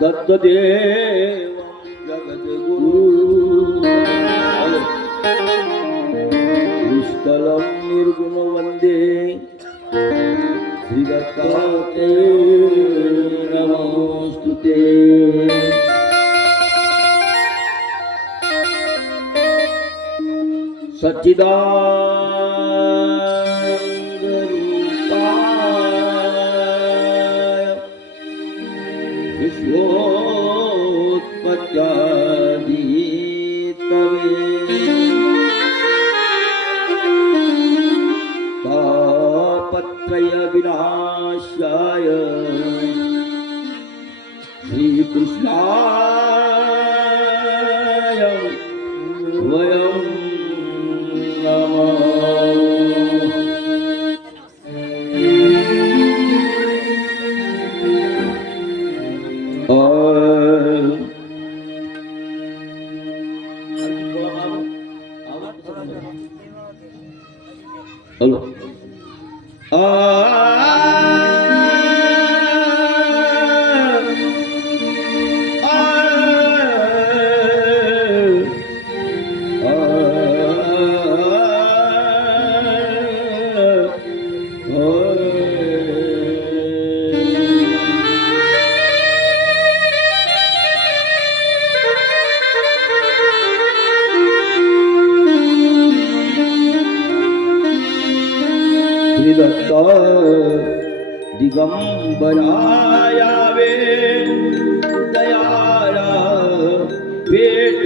दत्तदेव जगद्गुरु निष्कलं निर्गुण वंदे श्री दत्तात्रेय नमोस्तुते। सच्चिदानंद रूपाय विश्वोत्पत्त्यादितवे तापत्रय विनाशाय श्रीकृष्णाय वयं नमः। हेलो दत्त दिगंबरायावे दयाळा भेट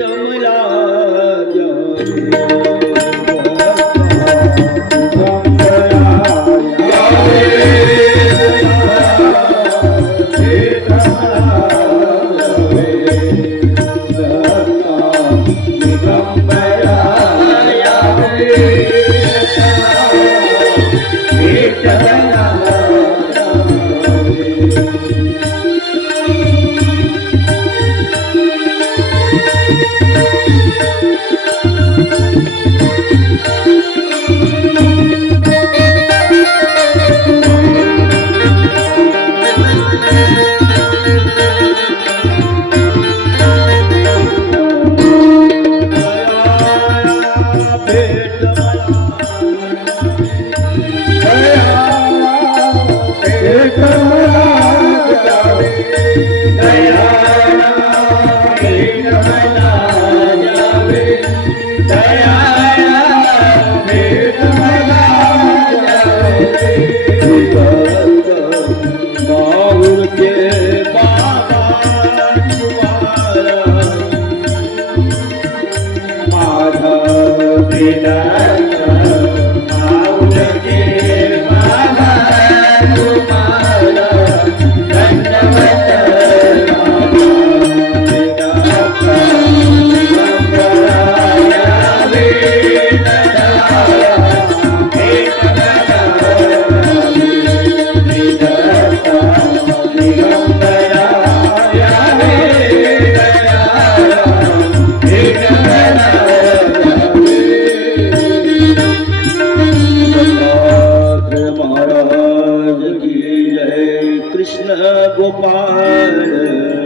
मला गोपाल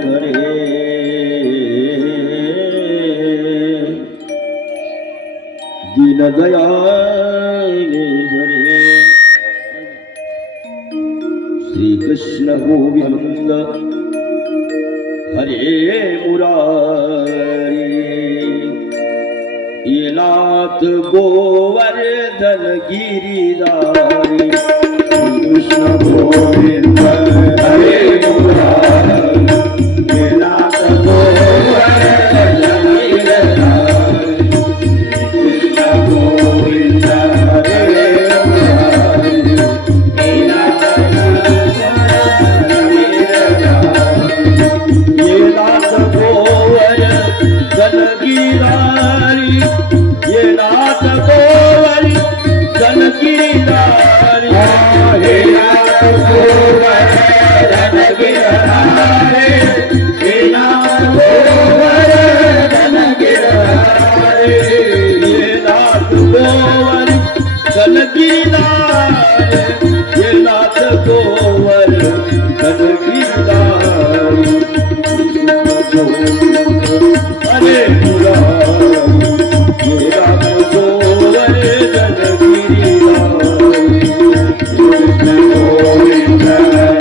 हरे दीन दयाल हरे श्री कृष्ण गोविंद हरे मुरारी ये नाथ गोवर्धन गिरिधारी कृष्ण गोविंद हरे मुरारी ये नाथ गोवर्धन गिरिधारी कृष्ण गोविंद हरे मुरारी ये नाथ गोवर्धन गिरिधारी ये नाथ गोवर्धन गिरिधारी ये नाथ गोवर्धन गिरिधारी हे नाथ गोवर्धन गिरिधारी हे नाथ गोवर्धन गिरिधारी हे नाथ गोवर्धन गिरिधारी हे नाथ तोवर जनगिरीदारी अरे मुरारी हे राम तोवर जनगिरीदारी कृष्ण गोविंद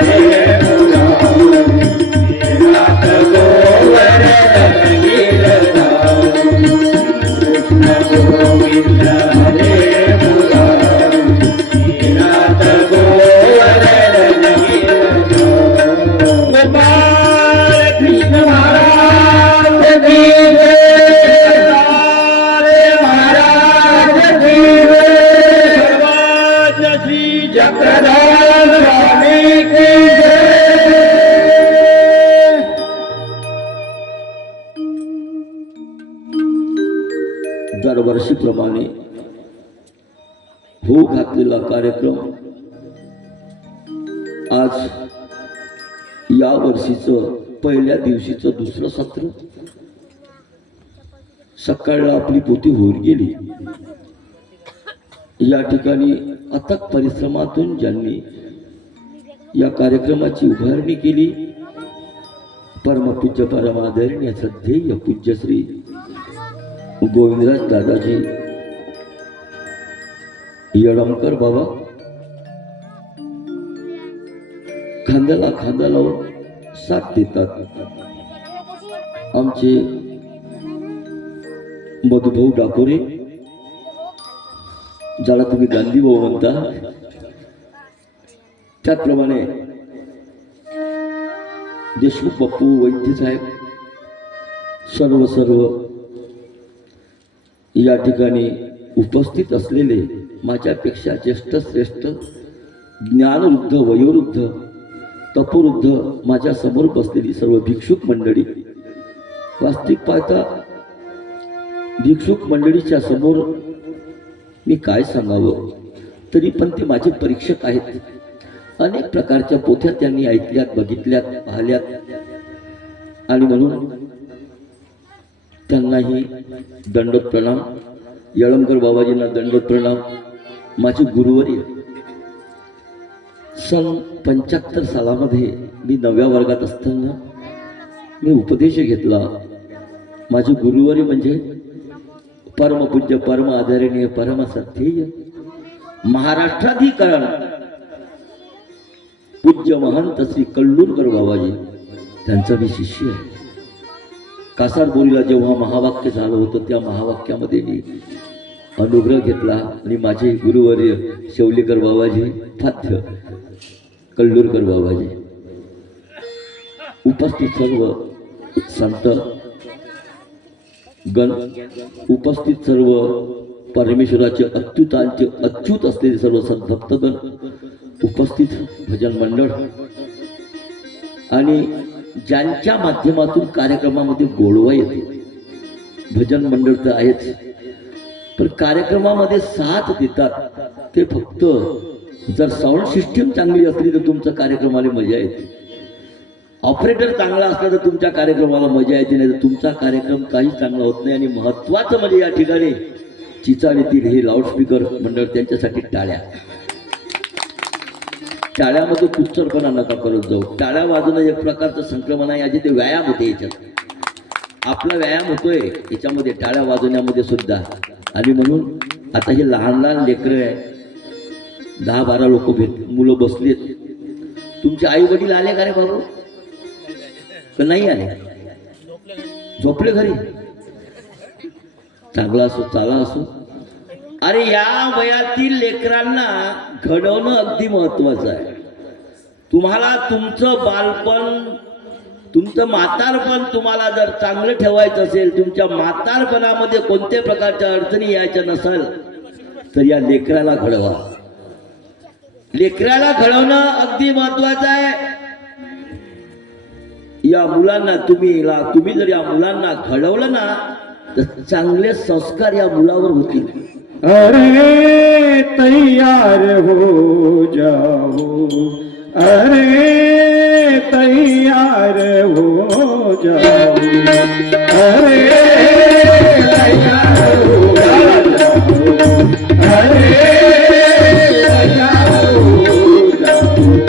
हे मुरारी हे राम तोवर जनगिरीदारी कृष्ण गोविंद हे दरवर्षीप्रमाणे हो घातलेला कार्यक्रम आज या वर्षीचं पहिल्या दिवशीचं दुसरं सत्र सकाळला आपली पोती होऊन गेली. या ठिकाणी अथक परिश्रमातून ज्यांनी या कार्यक्रमाची उभारणी केली परमपूज्य परमादरणीय श्रद्धेय पूज्य श्री गोविंदराज दादाजी येळंबकर बाबा खांद्याला खांदा लावून साथ देतात. आमचे मधुभाऊ डाकोरे ज्याला तुम्ही गांधी भाऊ म्हणता त्याप्रमाणे देशमुख बाप्पू वैद्य साहेब सर्व या ठिकाणी उपस्थित असलेले माझ्यापेक्षा ज्येष्ठ श्रेष्ठ ज्ञानवृद्ध वयोवृद्ध तपोवृद्ध माझ्या समोर बसलेली सर्व भिक्षुक मंडळी. वास्तविक पाहता भिक्षुक मंडळीच्या समोर मी काय सांगावं तरी पण ते माझे परीक्षक आहेत. अनेक प्रकारच्या पोथ्या त्यांनी ऐकल्यात बघितल्यात पाहिल्यात आणि म्हणून त्यांनाही दंडोत प्रणाम. येळंबकर बाबाजींना दंडोत प्रणाम. माझे गुरुवर्य सन 75 सालामध्ये मी 9व्या वर्गात असताना मी उपदेश घेतला. माझे गुरुवर्य म्हणजे परमपूज्य परम आदरणीय परम श्रद्धेय महाराष्ट्राधिकरण पूज्य महंत श्री कल्लूरकर बाबाजी त्यांचा मी शिष्य आहे. कासारबोरीला जेव्हा महावाक्य झालं होतं त्या महावाक्यामध्ये मी अनुग्रह घेतला आणि माझे गुरुवर्य शेवलेकर बाबाजी फाध्य कल्लूरकर बाबाजी उपस्थित सर्व संत गण उपस्थित सर्व परमेश्वराचे अच्युतांचे अच्युत असलेले सर्व सद्भक्तगण उपस्थित भजन मंडळ आणि ज्यांच्या माध्यमातून कार्यक्रमामध्ये गोडवा येते. भजन मंडळ तर आहेच पण कार्यक्रमामध्ये साथ देतात ते फक्त जर साऊंड सिस्टीम चांगली असली तर तुमच्या कार्यक्रमाला मजा येते. ऑपरेटर चांगला असला तर तुमच्या कार्यक्रमाला मजा येते नाही तर तुमचा कार्यक्रम काही चांगला होत नाही. आणि महत्त्वाचं म्हणजे या ठिकाणी चिचाळीतील हे लाऊडस्पीकर मंडळ त्यांच्यासाठी टाळ्या. टाळ्यामध्ये कुच्चरपणा नका करत जाऊ. टाळ्या वाजवणं एक प्रकारचं संक्रमण आहे. याचे ते व्यायाम होते. याच्यात आपला व्यायाम होतोय याच्यामध्ये टाळ्या वाजवण्यामध्ये सुद्धा. आणि म्हणून आता हे लहान लहान लेकरं आहे 10-12 लोक मुलं बसलीत. तुमचे आई वडील आले का रे बाबू का नाही आले? झोपले घरी. चांगला असो चाला असो. अरे या वयातील लेकरांना घडवणं अगदी महत्वाचं आहे. तुम्हाला तुमचं बालपण तुमचं म्हातारपण तुम्हाला जर चांगलं ठेवायचं असेल तुमच्या म्हातारपणामध्ये कोणत्या प्रकारच्या अडचणी यायच्या नसेल तर या लेकराला घडवा. लेकराला घडवणं अगदी महत्वाचं आहे. या मुलांना तुम्ही जर या मुलांना घडवलं ना तर चांगले संस्कार या मुलावर होतील. अरे तैयार हो जाओ, अरे तैयार हो जाओ, अरे तैयार हो जाओ, अरे तैयार हो जाओ.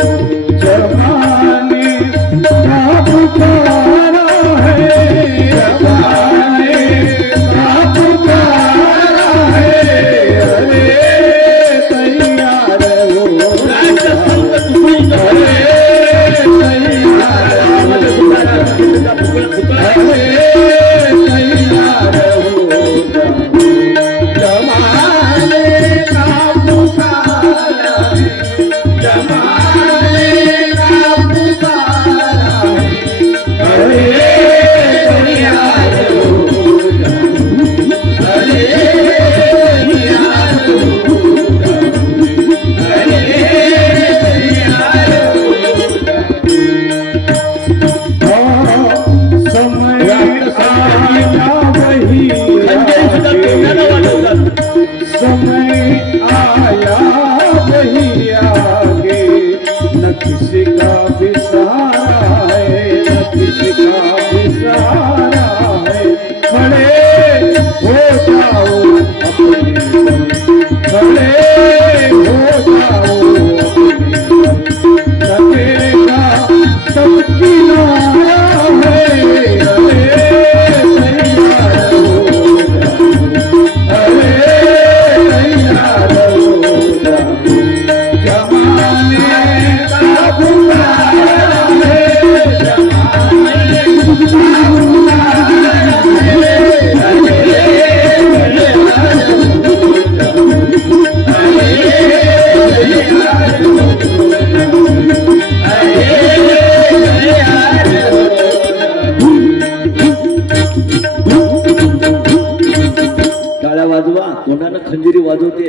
खंजिरी वाजवते.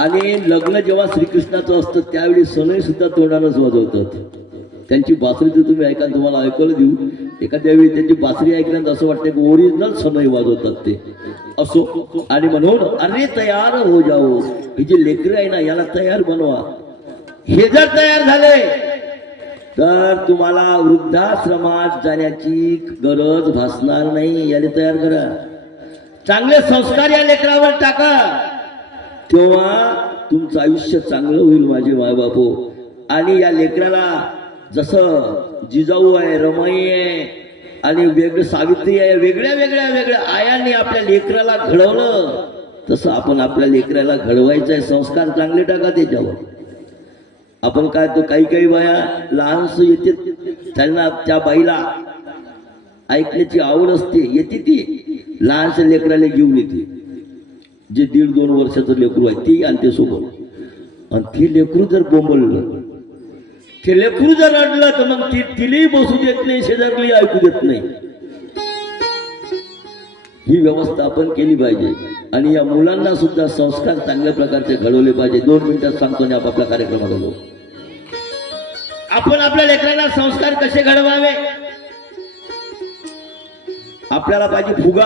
आणि लग्न जेव्हा श्रीकृष्णाचं असतं त्यावेळी सनई सुद्धा तोंडानंच वाजवतात. त्यांची बासरी जर तुम्ही ऐकाल, तुम्हाला ऐकायला देऊ, एखाद्या वेळी त्यांची बासरी ऐकल्यानंतर असं वाटतं की ओरिजिनल सनई वाजवतात ते असो. आणि म्हणून अरे तयार हो जाओ, ही जी लेकरं आहे ना याला तयार बनवा. हे जर तयार झाले तर तुम्हाला वृद्धाश्रमात जाण्याची गरज भासणार नाही. याला तयार करा, चांगले संस्कार या लेकरावर टाका, तेव्हा तुमचं आयुष्य चांगलं होईल माझे मायबापो. आणि या लेकराला जसं जिजाऊ आहे, रमाई आहे आणि वेगळं सावित्री आहे, वेगळ्या वेगळ्या वेगळ्या आयांनी आपल्या लेकराला घडवलं, तसं आपण आपल्या लेकराला घडवायचं आहे. संस्कार चांगले टाका त्याच्यावर. आपण काय तो काही काही बाया लहानस येते, त्यांना त्या बाईला ऐकण्याची आवड असते, येते ती लहानशा लेकराला घेऊन येते, जे 1.5-2 वर्षाचं लेकरू आहे ती आणते सोबत. आणि ती लेकरू जर बोंबललं, ते लेकरू जर रडलं तर मग तिलाही बसू देत नाही, शेजारली ऐकू देत नाही. ही व्यवस्था आपण केली पाहिजे. आणि या मुलांना सुद्धा संस्कार चांगल्या प्रकारचे घडवले पाहिजे. 2 मिनिटात सांगतो आणि आपापल्या कार्यक्रमाला जाऊ. आपण आपल्या लेकरांना संस्कार कसे घडवावे? आपल्याला पाहिजे फुगा.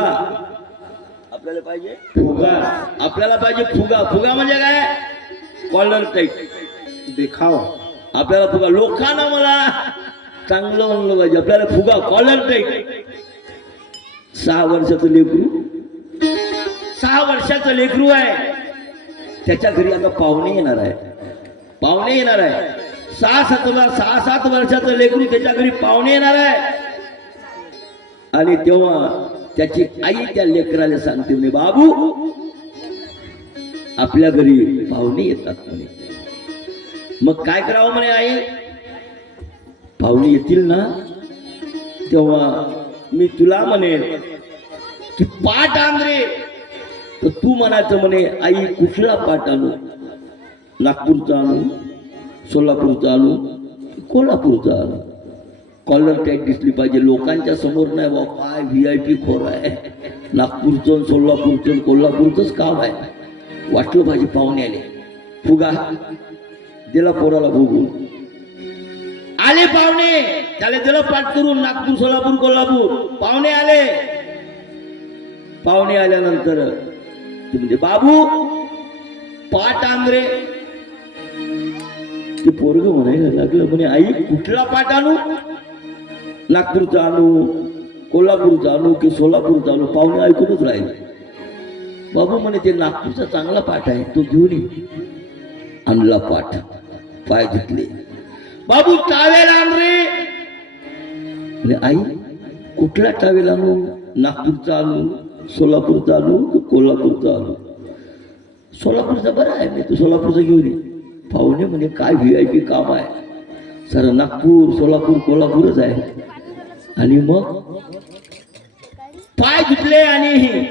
आपल्याला पाहिजे फुगा. आपल्याला पाहिजे फुगा. फुगा म्हणजे काय? कॉलर टाईप देखाव. आपल्याला फुगा, लोकांना मला चांगलं म्हणलं पाहिजे. आपल्याला फुगा, कॉलर टाईप. 6 वर्षाचं लेकरू, 6 वर्षाचं लेकरू आहे, त्याच्या घरी आता पाहुणे येणार आहे. पाहुणे येणार आहे. 6-7 वर्षाचं लेकरू, त्याच्या घरी पाहुणे येणार आहे. आणि तेव्हा त्याची आई त्या लेकराला सांगते म्हणे, बाबू आपल्या घरी पाहुणे येतात म्हणे. मग काय करावं म्हणे आई? पाहुणे येतील ना तेव्हा मी तुला म्हणेन की पाट आण रे. तर तू म्हणायचं म्हणे, आई कुठला पाट आणू? नागपूरचा आणू, सोलापूरचा आणू, कोल्हापूरचा आणू? कॉलर टाईट दिसली पाहिजे लोकांच्या समोर. नाही बा, काय VIP खोर आहे, नागपूरचं, सोलापूरचं, कोल्हापूरचंच काम आहे. वाटलं पाहिजे पाहुणे आले. फुगा दिला पोराला भोगून. आले पाहुणे, त्याला दिलं पाठ करून, नागपूर, सोलापूर, कोल्हापूर. पाहुणे आले. पाहुणे आल्यानंतर ते म्हणजे, बाबू पाठ आण रे. ते पोरग म्हणायला लागलं म्हणे, आई कुठला पाठ आणू? नागपूरचा आणू, कोल्हापूरचा आणू की सोलापूरचा आणू? पाहुणे ऐकूनच राहिले. बाबू म्हणे, ते नागपूरचा चांगला पाठ आहे, तो घेऊन ये. आणला पाठ, पाय धुतले. बाबू टावेल आण रे. म्हणे, आई कुठला टावेल आणू? नागपूरचा आणू, सोलापूरचा आणू की कोल्हापूरचा आणू? सोलापूरचा बरं आहे, मी तू सोलापूरचा घेऊन ये. पाहुणे म्हणे, काय VIP काम आहे, सर नागपूर, सोलापूर, कोल्हापूरच आहे. आणि मग पाय धुतले आणि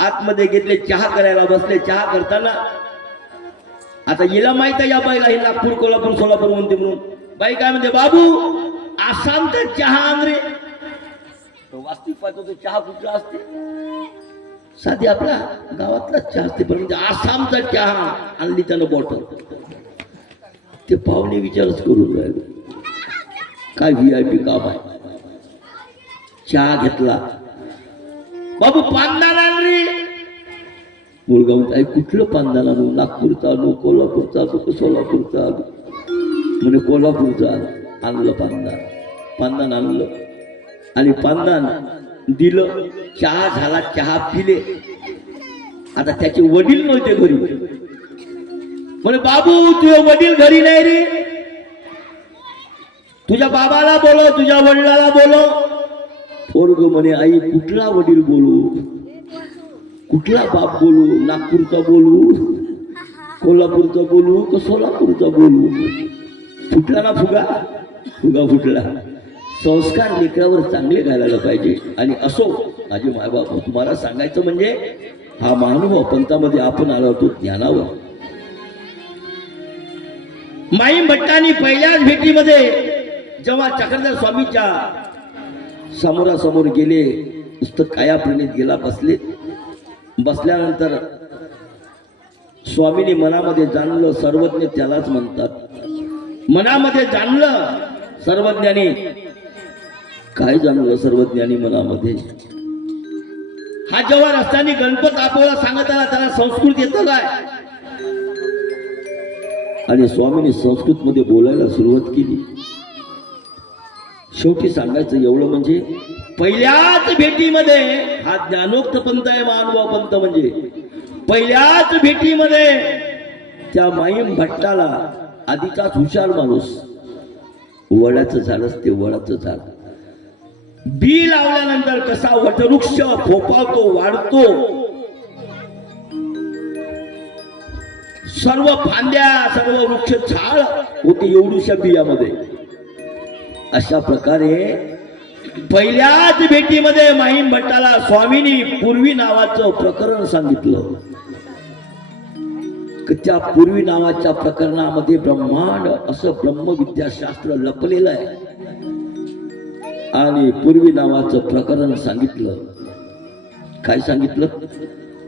आतमध्ये घेतले, चहा करायला बसले. चहा करताना आता हिला माहित आहे या बाईला, ही नागपूर कोल्हापूर सोलापूर म्हणते म्हणून. बाई काय म्हणते, बाबू आसामचा चहा आण रे. वास्तविक पाहतो तो चहा कुठला असते, साधी आपला गावातला चहा असते, पण म्हणजे आसामचा चहा आणली त्यानं बॉटल. ते पाहुणे विचारच करून राहिले, काय VIP काम आहे. चहा घेतला, बाबू पानदान आण रे. मुलगा म्हणतो, कुठलं पानदान आणू, नागपूरचा आणू, कोल्हापूरचा आणू, सोलापूरचा आणू. म्हणे कोल्हापूरचा आणलं पानदान. पानदान आणलं आणि पानदान दिलं. चहा झाला, चहा पिले. आता त्याचे वडील नव्हते घरी. म्हणे बाबू तुझे वडील घरी नाही रे, तुझ्या बाबाला बोलो, तुझ्या वडिलाला बोलो. पोरग म्हणे, आई कुठला वडील बोलू, कुठला बाप बोलू, नागपूरचा बोलू, कोल्हापूरचा बोलू का सोलापूरचा बोलू. फुटला ना फुगा, फुगा फुटला. संस्कार लेकरावर चांगले घालायला पाहिजे. आणि असो माझे मायबाप, तुम्हाला सांगायचं म्हणजे हा महानुभव पंथामध्ये आपण आलो होतो ज्ञानावर. माईम भट्टांनी पहिल्याच भेटीमध्ये जेव्हा चक्रधर स्वामीच्या समोरासमोर गेले, नुसतं काया प्रणित गेला, बसले. बसल्यानंतर स्वामींनी मनामध्ये जाणलं, सर्वज्ञ त्यालाच म्हणतात. मनामध्ये जाणलं सर्वज्ञानी. काय जाणलं सर्वज्ञानी मनामध्ये, हा जेव्हा रस्त्याने गणपत आपल्याला सांगत आला, त्याला संस्कृत येतं काय. आणि स्वामींनी संस्कृत मध्ये बोलायला सुरुवात केली. शेवटी सांगायचं एवढं म्हणजे पहिल्याच भेटीमध्ये, हा ज्ञानोक्त पंथ आहे महानुभाव पंथ म्हणजे, पहिल्याच भेटीमध्ये त्या माईम भट्टाला, आधीचाच हुशार माणूस, वडाचं झाडच ते वडाचं झाड. बी लावल्यानंतर कसा वटवृक्ष फोपावतो, वाढतो, सर्व फांद्या, सर्व वृक्ष झाड होते एवढूशा बियामध्ये. अशा प्रकारे पहिल्याच भेटीमध्ये माहीम भट्टाला स्वामींनी पूर्वी नावाचं प्रकरण सांगितलं. त्या पूर्वी नावाच्या प्रकरणामध्ये ब्रह्मांड असं ब्रह्मविद्याशास्त्र लपलेलं आहे. आणि पूर्वी नावाचं प्रकरण सांगितलं. काय सांगितलं,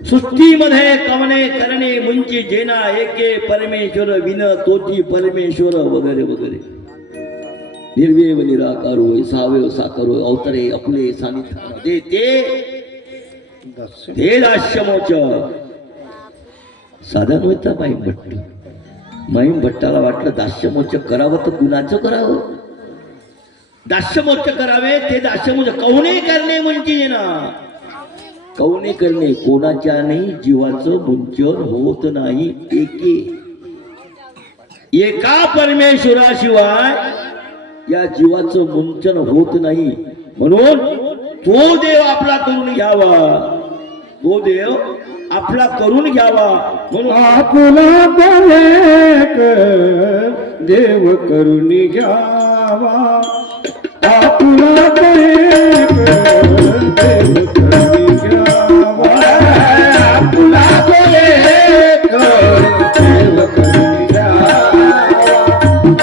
सृष्टीमध्ये कवने करणे मुंची जेना एके परमेश्वर विन तोची परमेश्वर वगैरे वगैरे. निर्वेव निराकार होय, सावेव साकार होय, अवतरे अकुले सानिध्यान दे ते दास्यमोच. साधा नव्हता माहीम भट्ट. माहीम भट्टाला वाटलं दास्यमोच करावं तर कुणाचं करावं. दास्यमोच करावे ते दास्यमोच कवने करणे म्हणजे ना, कवने करणे कोणाच्याने जीवाचं मुंचन होत नाही. एका परमेश्वराशिवाय या जीवाचं मुंचन होत नाही. म्हणून तो देव आपला करून घ्यावा, तो देव आपला करून घ्यावा. म्हणून आपला एक देव करून घ्यावा, आपला एक देव करून घ्यावा, आपला एक देव करून घ्यावा,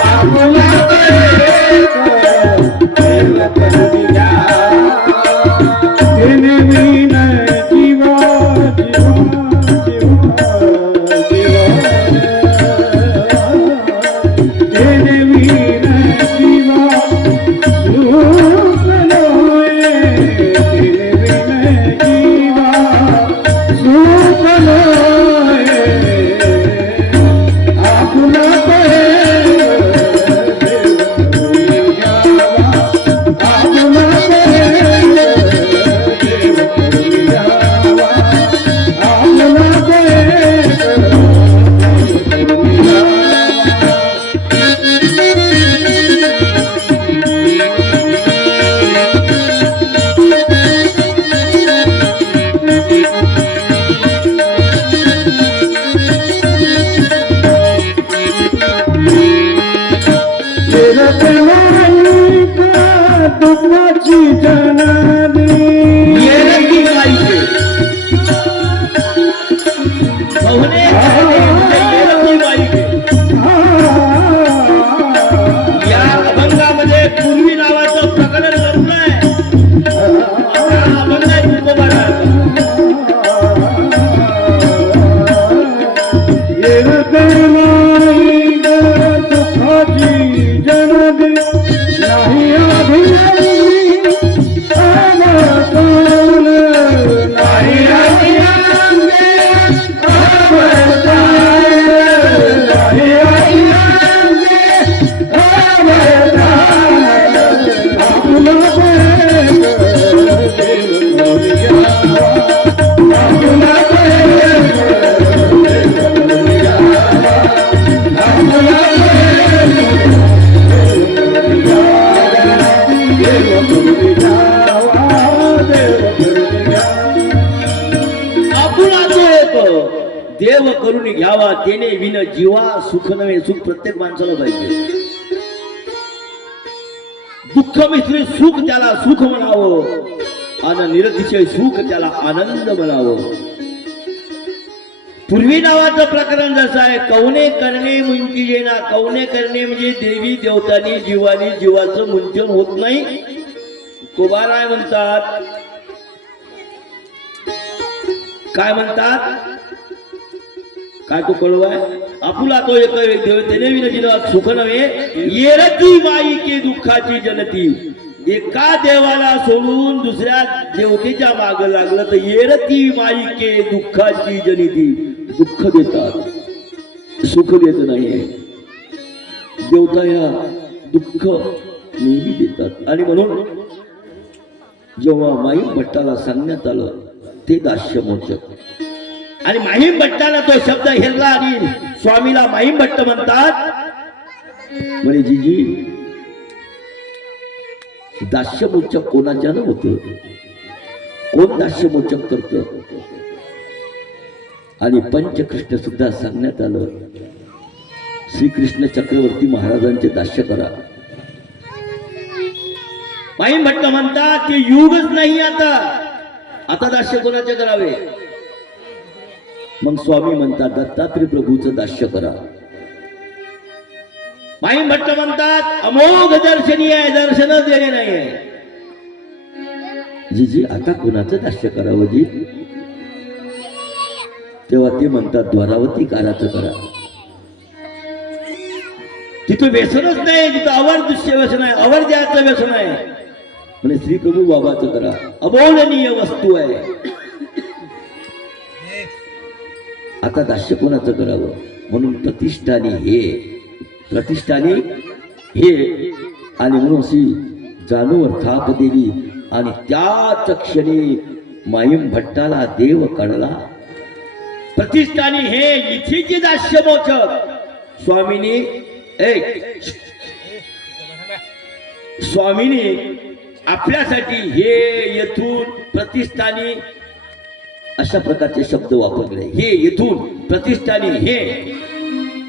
आपला एक देव करून घ्यावा. तेने विन जीवा तेने विन जीवा सुख नव्हे. सुख प्रत्येक माणसाला पाहिजे. दुःख मिश्रित सुख त्याला सुख म्हणावं आणि निरतिशय सुख त्याला आनंद म्हणावं. पूर्वी नावाचं प्रकरण जसं आहे, कवने करणे मुंची येणार. कवने करणे म्हणजे देवी देवतांनी जीवानी जीवाचं मुंचन होत नाही. तुकाराम म्हणतात, काय म्हणतात, काय तो कळवाय आपुला तो एक देवतेने विनजीला सुख नव्हे. येरती माई के दुःखाची जनती. एका देवाला सोडून दुसऱ्या देवतेच्या माग लागलं तर येरती माई के दुःखाची जनिती. दुःख देतात, सुख देत नाहीये. देवता या दुःख नेहमी देतात. आणि म्हणून जेव्हा माईम भट्टाला सांगण्यात आलं ते दास्यमोचक, आणि माहीम भट्टाला तो शब्द हेरला आणि स्वामीला माहीम भट्ट म्हणतात, म्हणे जीजी दास्यमोचक कोणाच्यानं होतं, कोण दास्यमोचक करत. आणि पंचकृष्ण सुद्धा सांगण्यात आलं, श्रीकृष्ण चक्रवर्ती महाराजांचे दास्य करा. माहीम भट्ट म्हणतात ते युगच नाही आता दास्य कोणाचे करावे. मग स्वामी म्हणतात दत्तात्रय प्रभूचं दास्य करा. माहीम भट्ट म्हणतात अमोघ दर्शनी आहे, दर्शनच देणे नाहीये. जी आता कोणाचं दास्य करावं जी. तेव्हा ते म्हणतात द्वारावती काराचं करा. तिथं व्यसनच नाही, तिथं अवर दृश्य व्यसन आहे, अवर द्यायचं व्यसन आहे. म्हणजे श्री प्रभू बाबाचं करा, अबोलनीय वस्तू आहे. आता दास्य कोणाचं करावं. म्हणून प्रतिष्ठानी हे आणि म्हणून अशी जाणूवर थाप दिली. आणि त्याच क्षणी माहीम भट्टाला देव कळला. प्रतिष्ठानी हे इथेचे दास्यमोचक स्वामीनी आपल्यासाठी हे येथून प्रतिष्ठानी अशा प्रकारचे शब्द वापरले. हे येथून प्रतिष्ठानी हे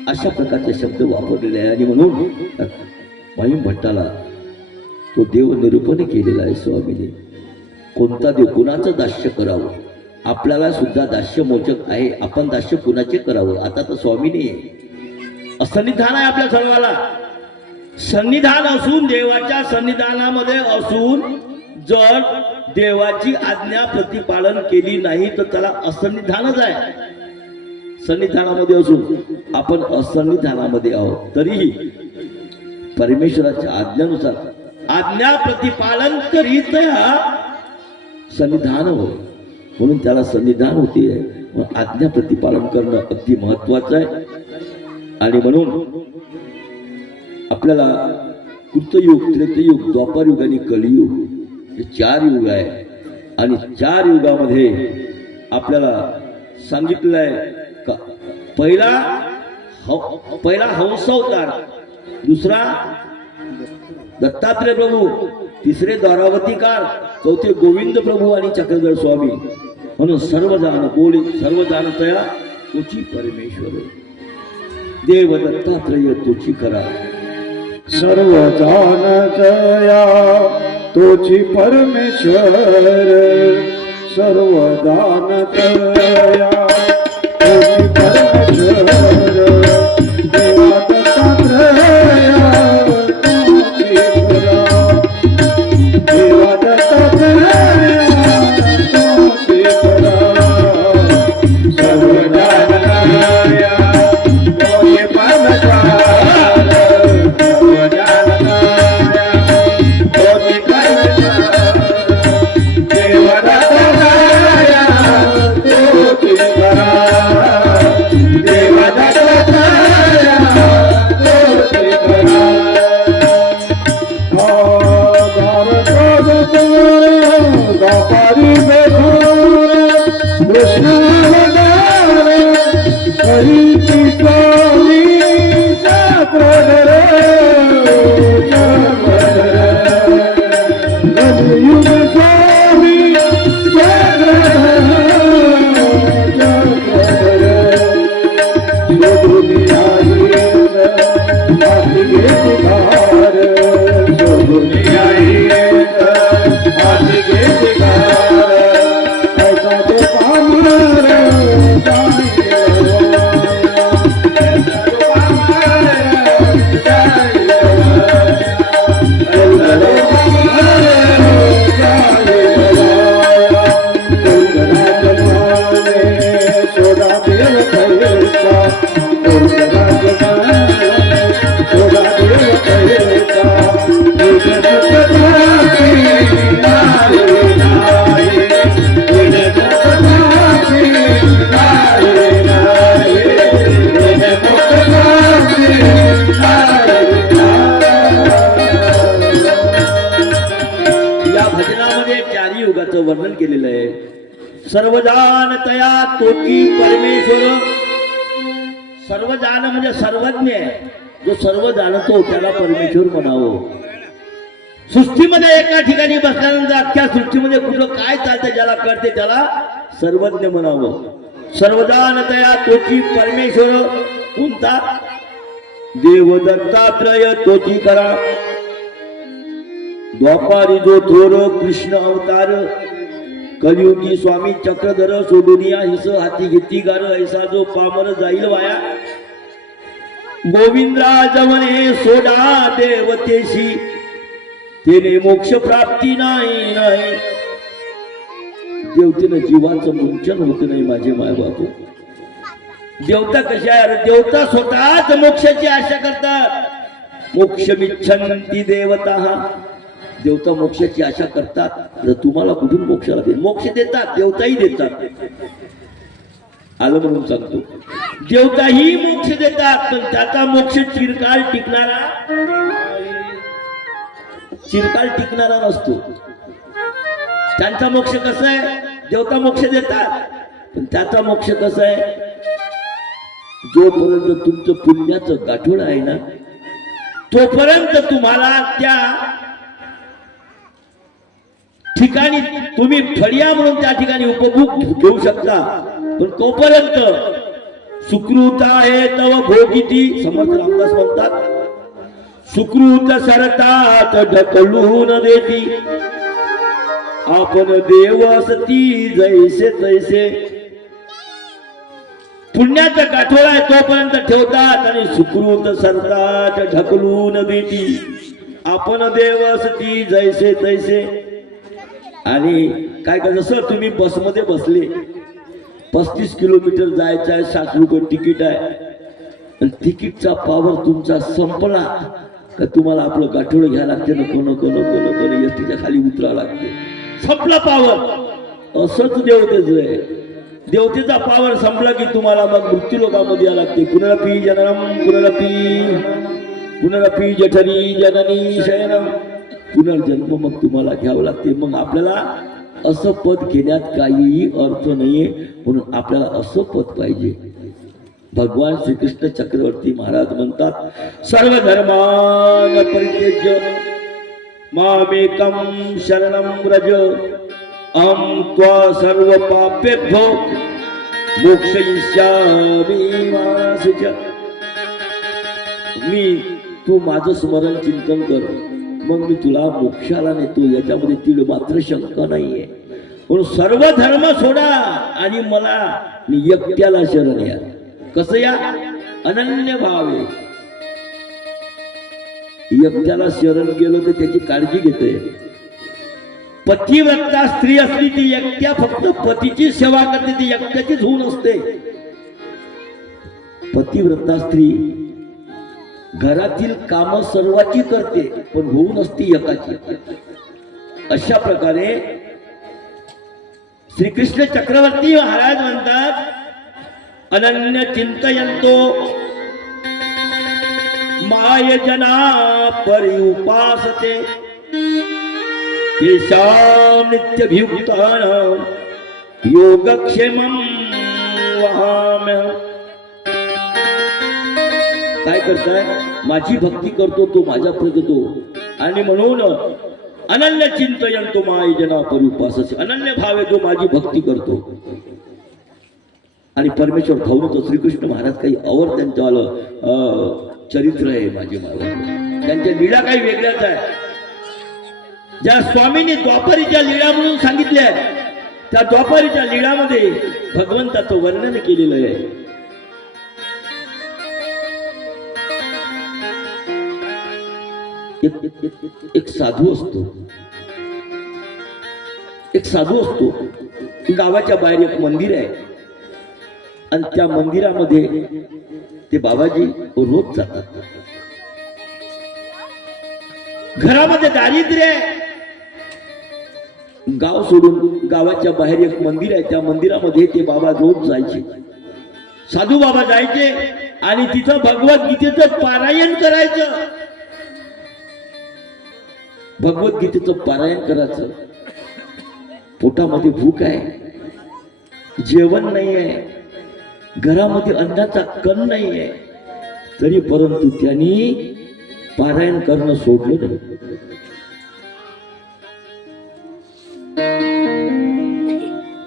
अशा प्रकारचे शब्द वापरलेले आहे. आणि म्हणून माहीम भट्टाला तो देव निरूपण केलेला आहे स्वामीने. कोणता देव कुणाचं दास्य करावं. आपल्याला सुद्धा दास्य मोचक आहे, आपण दास्य कुणाचे करावं. आता तर स्वामीने असन्निधान आहे आपल्या सर्वाला. सन्निधान असून देवाच्या सन्निधानामध्ये असून जर देवाची आज्ञा प्रतिपालन केली नाही तर त्याला असन्निधानच आहे. सन्निधानामध्ये असून आपण असन्निधानामध्ये आहोत तरीही परमेश्वराच्या आज्ञानुसार आज्ञा प्रतिपालन करीत सन्निधान होय. म्हणून त्याला सन्निधान होते. आज्ञा प्रतिपालन करणं अगदी महत्वाचं आहे. आणि म्हणून आपल्याला कृतयुग, त्रेतयुग, द्वापारयुग आणि कलियुग हे 4 युग आहे. आणि 4 युगामध्ये आपल्याला सांगितलं आहे का पहिला हंस अवतार, दुसरा दत्तात्रय प्रभू, तिसरे द्वारावती काळ, चौथे गोविंद प्रभू आणि चक्रधर स्वामी. म्हणून सर्व जानतया तोची परमेश्वर. देव दत्तात्रय तोची करा. सर्व जानतया तोची परमेश्वर. सर्व जानतया तोची परमेश्वर. देवा दत्तात्रया तोची करा. देवा दत्तात्रया तोची करा. सर्व जानतया तोची परमेश्वर. देवा दत्तात्रया तोची शिकार सोडून यायचं हाती घेते गार ऐसा तो पामर जाणे वर्णन केलेलं आहे. सर्वजान तया तोची परमेश्वर. सर्वजान म्हणजे सर्वज्ञ आहे. जो सर्व जाणतो त्याला परमेश्वर म्हणावं. सृष्टीमध्ये एका ठिकाणी बसल्यानंतर अख्ख्या सृष्टीमध्ये कुठं काय चालतं ज्याला कळते त्याला सर्वज्ञ म्हणावं. सर्वजान तया तोची परमेश्वर. कोणता? देव दत्तात्रय तोची करा. द्वापारी जो थोर कृष्ण अवतार. कलियुगी स्वामी चक्रधर सोडुनिया हिस हाती घेती गार ऐसा जो पामर जाईल वाया. गोविंदराज म्हणे सोडा देवतेशी तेने मोक्ष प्राप्ती नाही नाही. देवतेनं जीवाचं मुंचन होत नाही माझे मायबापू. देवता कशा आहे? देवता स्वतःच मोक्षाची आशा करतात. मोक्षमिच्छन्ति देवता. देवता मोक्षाची आशा करतात. तर तुम्हाला कुठून मोक्षाला देईल? मोक्ष देतात, देवताही देतात. आलं म्हणून सांगतो, देवताही मोक्ष देतात, पण त्याचा मोक्ष चिरकाल टिकणारा नसतो. त्यांचा मोक्ष कसा आहे? देवता मोक्ष देतात, पण त्याचा मोक्ष कसा आहे? जोपर्यंत तुमचं पुण्याचं गाठोड आहे ना, तोपर्यंत तुम्हाला त्या ठिकाणी तुम्ही फळिया म्हणून त्या ठिकाणी उपभोग घेऊ शकता. पण तोपर्यंत सुकृत आहे तव भोगिती. समर्थ रामदास म्हणतात, सुकृत सरतात ढकलून देती. आपण देव असती जैसे तैसे. पुण्याचा गाठोडा आहे तोपर्यंत ठेवतात आणि सुकृत सरतात ढकलून देती. आपण देव असती जैसे तैसे. आणि काय का, जसं तुम्ही बसमध्ये बसले, 35 किलोमीटर जायचं आहे, 60 रुपये तिकीट आहे, आणि तिकीटचा पावर तुमचा संपला का तुम्हाला आपलं गाठोडं घ्यायला लागते. नको एसटीच्या खाली उतरावं लागते. संपला पावर. असंच देवतेचं आहे. देवतेचा पावर संपला की तुम्हाला मग मृत्यू लोकांमध्ये यावं लागते. पुनरपी जननम पुनरपी जठरी जननी शयनम. पुनर्जन्म मग तुम्हाला घ्यावं लागते. मग आपल्याला असं पद घेण्यात काहीही अर्थ नाहीये. म्हणून आपल्याला असं पद पाहिजे. भगवान श्रीकृष्ण चक्रवर्ती महाराज म्हणतात, सर्व धर्मान परित्यज्य मामेकं शरणं व्रज अहं त्वा सर्व पापेभ्यो मोक्षयिष्यामि मा शुच. तू माझं स्मरण चिंतन कर, मग मी तुला मोक्षाला नेतो. याच्यामध्ये तीळ मात्र शंका नाहीये. म्हणून सर्व धर्म सोडा आणि मला मी एकट्याला शरण या. कसं या? अनन्य भावे. एकट्याला शरण गेलो तर त्याची काळजी घेते. पतिव्रता स्त्री असली ती एकट्या फक्त पतीची सेवा करते, ती एकट्याचीच होऊन असते. पतिव्रता स्त्री घरातील काम सर्वाची करते, पण होऊन असती एकाची. अशा प्रकारे श्रीकृष्ण चक्रवर्ती महाराज म्हणतात, अनन्य चिंतयंतो माय जना परिउपासते तेषां नित्यभियुक्तानां योगक्षेमं वहाम्यहम्. काय करताय? माझी भक्ती करतो तो माझ्यापर्यंत येतो. आणि म्हणून अनन्य चिंतयंतो माय जना परिउपासते. अनन्य भावे जो माझी भक्ती करतो. आणि परमेश्वर धावून श्रीकृष्ण महाराज काही अवर त्यांचं आलं चरित्र आहे माझे महाराज. त्यांच्या लीळा काही वेगळ्याच आहे. ज्या स्वामींनी द्वापारीच्या लीळा म्हणून सांगितल्या त्या द्वापारीच्या लीळामध्ये भगवंताचं वर्णन केलेलं आहे. एक साधू असतो, एक साधू असतो. गावाच्या बाहेर एक मंदिर आहे आणि त्या मंदिरामध्ये ते बाबाजी रोज जातात. घरामध्ये दारिद्र्य आहे. गाव सोडून गावाच्या बाहेर एक मंदिर आहे, त्या मंदिरामध्ये ते बाबा रोज जायचे. साधू बाबा जायचे आणि तिथं भगवद्गीतेचं पारायण करायचं. भगवद्गीतेचं पारायण करायचं. पोटामध्ये भूक आहे, जेवण नाही आहे, घरामध्ये अन्नाचा कण नाही आहे, तरी परंतु त्यांनी पारायण करणं सोडलं नाही.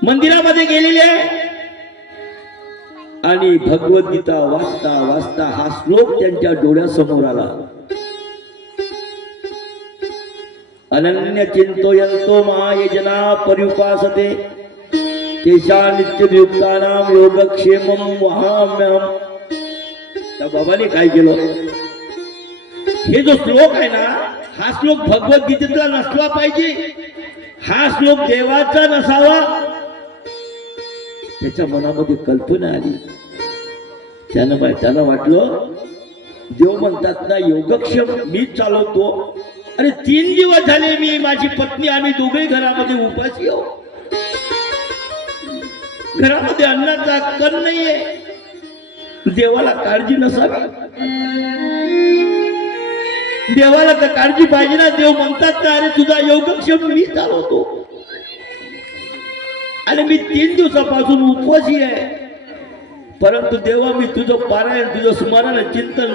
मंदिरामध्ये गेलेले आणि भगवद्गीता वाचता वाचता हा श्लोक त्यांच्या डोळ्यासमोर आला. अनन्य चिंतयन्तो मायजना पर्युपासते तेषा नित्ययुक्तानां योगक्षेमं वहाम्यहम्. त्या बाबाने काय केलं, हे जो श्लोक आहे ना, हा श्लोक भगवद्गीतेतला नसला पाहिजे, हा श्लोक देवाचा नसावा. त्याच्या मनामध्ये कल्पना आली. त्याला वाटलं देव म्हणतात ना योगक्षेम मीच चालवतो. अरे 3 दिवस झाले मी माझी पत्नी आम्ही दोघेही घरामध्ये उपाशी आहोत. घरामध्ये अन्नाचा कण नाहीये. देवाला काळजी नसावी, देवाला तर काळजी पाहिजे ना. देव म्हणतात ना अरे तुझा योगक्षेम मी चालवतो आणि मी 3 दिवसापासून उपवासी आहे, परंतु देवा मी तुझं पारायण तुझं स्मरण चिंतन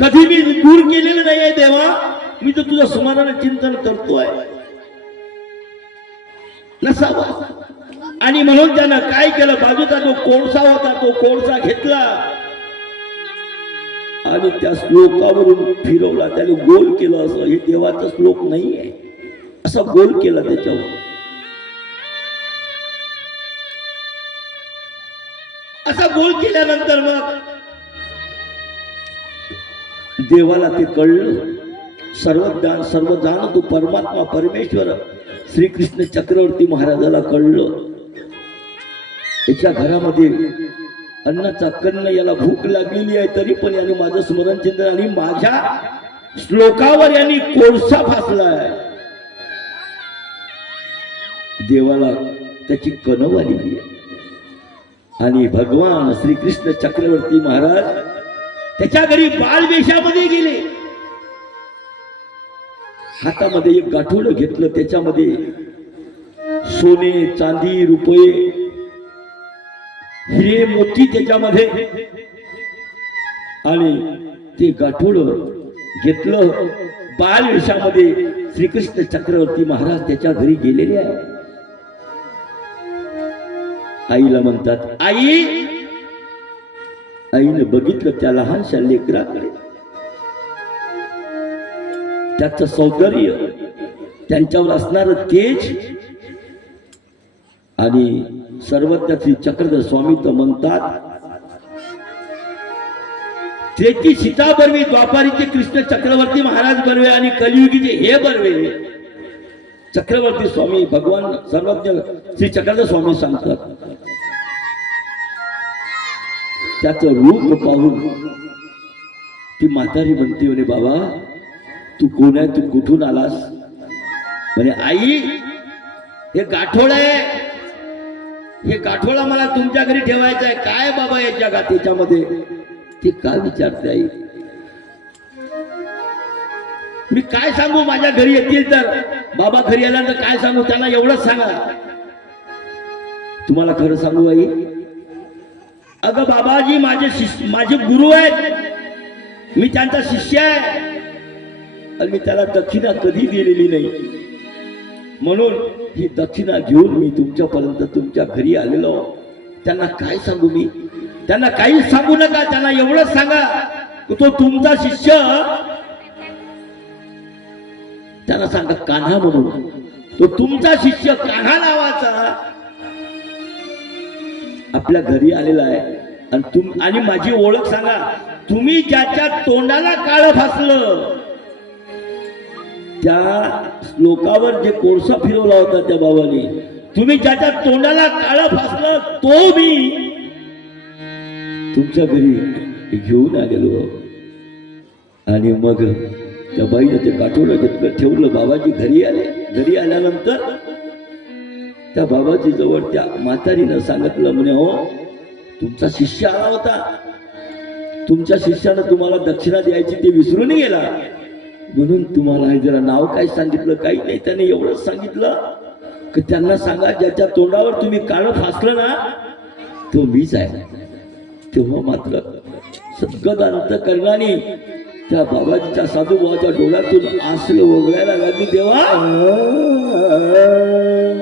कधी मी दूर केलेलं नाहीये देवा. मी तर तुझं स्मरण चिंतन करतोय नसावा. आणि म्हणून त्यानं काय केलं, बाजूचा जो कोळसा होता तो कोळसा घेतला आणि त्या श्लोकावरून फिरवला. त्याने गोल केलं. असं हे देवाचा श्लोक नाहीये, असा गोल केला त्याच्यावर. असा गोल केल्यानंतर मग देवाला ते कळलं. सर्वज्ञान सर्व जाणतो परमात्मा परमेश्वर श्रीकृष्ण चक्रवर्ती महाराजाला कळलं त्याच्या घरामध्ये अन्नाचा कन्न, याला भूक लागलेली आहे, तरी पण याने माझं स्मरण चिंतन आणि माझ्या श्लोकावर यांनी कोळसा फासलाय. देवाला त्याची कणव आलेली आहे आणि भगवान श्रीकृष्ण चक्रवर्ती महाराज त्याच्या घरी बालवेशामध्ये गेले. हातामध्ये एक गाठोडं घेतलं, त्याच्यामध्ये सोने चांदी रुपये हिरे मोती त्याच्यामध्ये, आणि ते गाठोडं घेतलं. बालवेशामध्ये श्रीकृष्ण चक्रवर्ती महाराज त्याच्या घरी गेलेले आहे. आईला म्हणतात आई. आईने बघितलं त्या लहानशा लेकराकडे, त्याचं सौंदर्य, त्यांच्यावर असणार तेज, आणि सर्वज्ञ श्री चक्रधर स्वामी तर म्हणतात 33 सीता बर्वे, द्वापारीचे कृष्ण चक्रवर्ती महाराज बर्वे आणि कलियुगीचे हे बर्वे. चक्रवर्ती स्वामी भगवान सर्वज्ञ श्री चक्रधर स्वामी सांगतात. त्याचं रूप पाहून ती म्हातारी म्हणते म्हणे बाबा तू कोण आहे, तू कुठून आलास? म्हणे आई हे गाठोड आहे, हे गाठोडा मला तुमच्या घरी ठेवायचं आहे. काय बाबा या जगात त्याच्यामध्ये? ते काय विचारते आई? मी काय सांगू? माझ्या घरी येतील तर बाबा घरी आल्यानंतर काय सांगू त्यांना? एवढंच सांगा. तुम्हाला खरं सांगू आई, अगं बाबाजी माझे गुरु आहेत, मी त्यांचा शिष्य आहे आणि मी त्याला दक्षिणा कधी दिलेली नाही. म्हणून ही दक्षिणा घेऊन मी तुमच्यापर्यंत तुमच्या घरी आलेलो. त्यांना काय सांगू मी? त्यांना काहीच सांगू नका. त्यांना एवढंच सांगा तो तुमचा शिष्य. त्यांना सांगा कान्हा म्हणून, तो तुमचा शिष्य कान्हा नावाचा आपल्या घरी आलेला आहे. आणि माझी ओळख सांगा. तुम्ही ज्याच्या तोंडाला काळं फासलं, त्या लोकावर जे कोळसा फिरवला होता त्या बाबांनी, तुम्ही ज्याच्या तोंडाला काळं फासलं तो मी तुमच्या घरी घेऊन आलेलो. आणि मग त्या बाईने ते काठोडं घेतलं, ठेवलं. बाबाजी घरी आले. घरी आल्यानंतर त्या बाबाजी जवळ त्या म्हातारीनं सांगितलं, म्हणे हो तुमचा शिष्य आला होता, तुमच्या शिष्यानं तुम्हाला दक्षिणा द्यायची ते विसरून गेला, म्हणून तुम्हाला जरा नाव काय सांगितलं? काही नाही, त्याने एवढंच सांगितलं की त्यांना सांगा ज्याच्या तोंडावर तुम्ही काळं फासलं ना तो मीच आहे. तेव्हा मात्र सगळं अंतःकरणाने त्या बाबाजीच्या साधूभावाच्या डोळ्यातून आसलं वगळायला लागली. देवा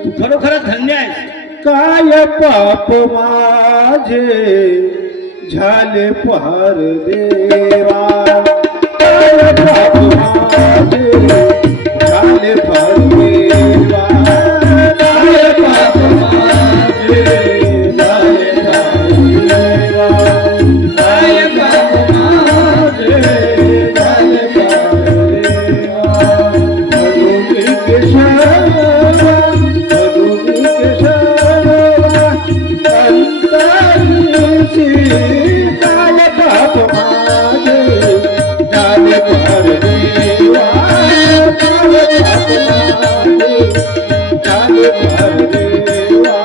तू खरोखर धन्य आहेस. काय पाप माझे झाले पार देवा, काय पाप माझे झाले पार देवा, काय पाप माझे झाले पार देवा, काय पाप माझे झाले पार देवा. भगवी केशवा, भगवी केशवा, अंतरीची काय पाप माझे झाले पार देवा, काय पाप माझे झाले पार देवा,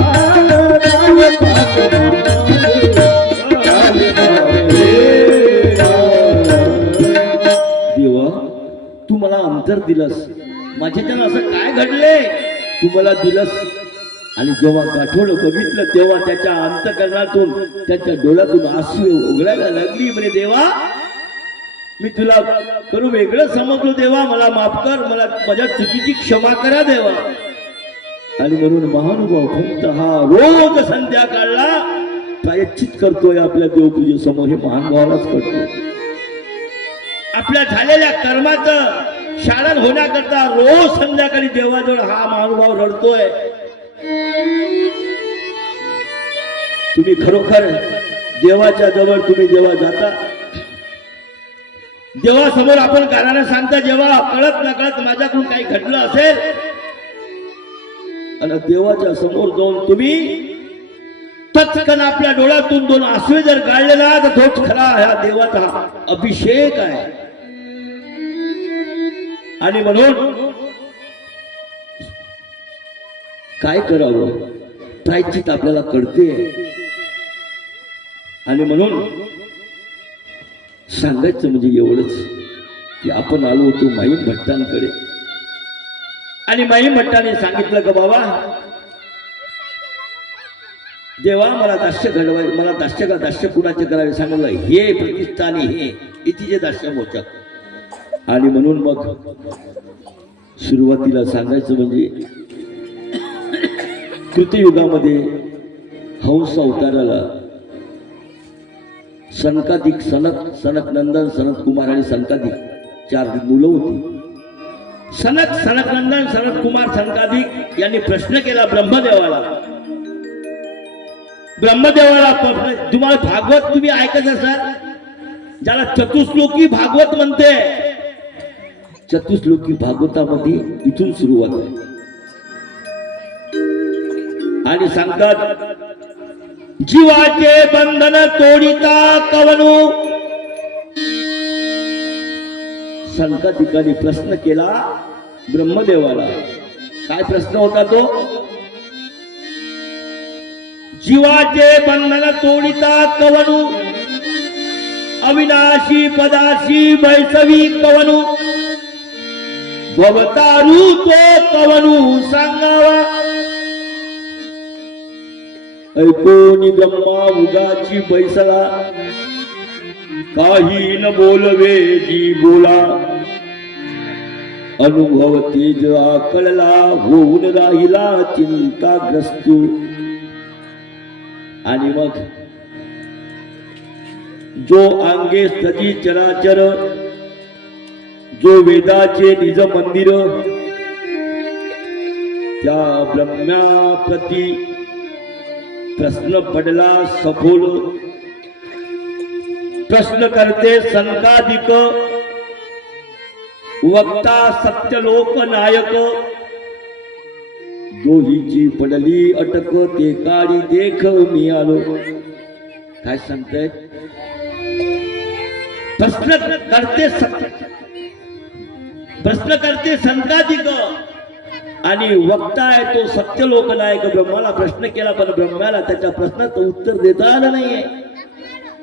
काय पाप माझे झाले पार देवा. देवा तू मला अंतर दिलंस, माझ्याच्यानं असं काय घडले तू मला दिलंस. आणि जेव्हा गाठोडं बघितलं तेव्हा त्याच्या अंतःकरणातून त्याच्या डोळ्यातून आसू उघडायला लागली. म्हणे देवा मी तुला करू वेगळं समजलो, देवा मला माफ कर, मला माझ्या चुकीची क्षमा करा देवा. आणि म्हणून महानुभाव फक्त हा रोज संध्याकाळला प्रायश्चित करतोय आपल्या देवपूजेसमोर. हे महानुभावालाच करतो. आपल्या झालेल्या कर्माचं शालन होण्याकरता रोज संध्याकाळी देवाजवळ हा महानुभाव रडतोय. तुम्ही खरोखर देवाच्या जवळ तुम्ही जेव्हा जाता, देवासमोर आपण कानाने सांगता, जेव्हा कळत नकळत माझ्याकडून काही घडलं असेल आणि देवाच्या समोर जाऊन तुम्ही तत्कन आपल्या डोळ्यातून दोन आसवे जर गाळले ना तर तोच खरा ह्या देवाचा अभिषेक आहे. आणि म्हणून काय करावं प्रायश्चित आपल्याला कळते. आणि म्हणून सांगायचं म्हणजे एवढंच की आपण आलो होतो माहीम भट्टांकडे. आणि माहीम भट्टाने सांगितलं का बाबा देवा मला दास्य घडवाय, मला दास्य कुणाचे करावे सांगितलं. हे प्रतिष्ठा आणि हे इथे दास्य मोचक. आणि म्हणून मग सुरुवातीला सांगायचं म्हणजे कृतयुगामध्ये हंस अवताराला सनकादिक, सनक नंदन, सनत कुमार आणि सनकादिक 4 मुलं होती. सनक नंदन, सनत कुमार, सनकादिक यांनी प्रश्न केला ब्रह्मदेवाला. तुम्हाला भागवत तुम्ही ऐकत असाल, ज्याला चतुश्लोकी भागवत म्हणते. चतुश्लोकी भागवतामध्ये इथून सुरुवात आहे. आणि सांगतात जीवाचे बंधन तोडिता कवनु. संकटिकाने प्रश्न केला ब्रह्मदेवाला. काय प्रश्न होता तो? जीवाचे बंधन तोडिता कवनु, अविनाशी पदाशी वैसवी कवनु, भवतारू तो कवनु सांगावा. ऐकोनी ब्रह्मा उगाची बैसला, काही न बोलवे जी बोला. अनुभव तेज आकळला, होऊन राहिला चिंताग्रस्तू. आणि मग जो अंगे सजी चराचर, जो वेदाचे निज मंदिर, त्या ब्रह्म्याप्रती प्रश्न पडला सखोल. प्रश्न करते संकादिक, वक्ता सत्यलोक नायक. दोहीची पडली अटक, ते काळी देख मी आलो. काय सांगताय? प्रश्न करते संकादिक आणि वक्ता आहे तो सत्यलोक नायक. ब्रह्माला प्रश्न केला पण ब्रह्माला त्याच्या प्रश्नाचं उत्तर देता आलं नाहीये.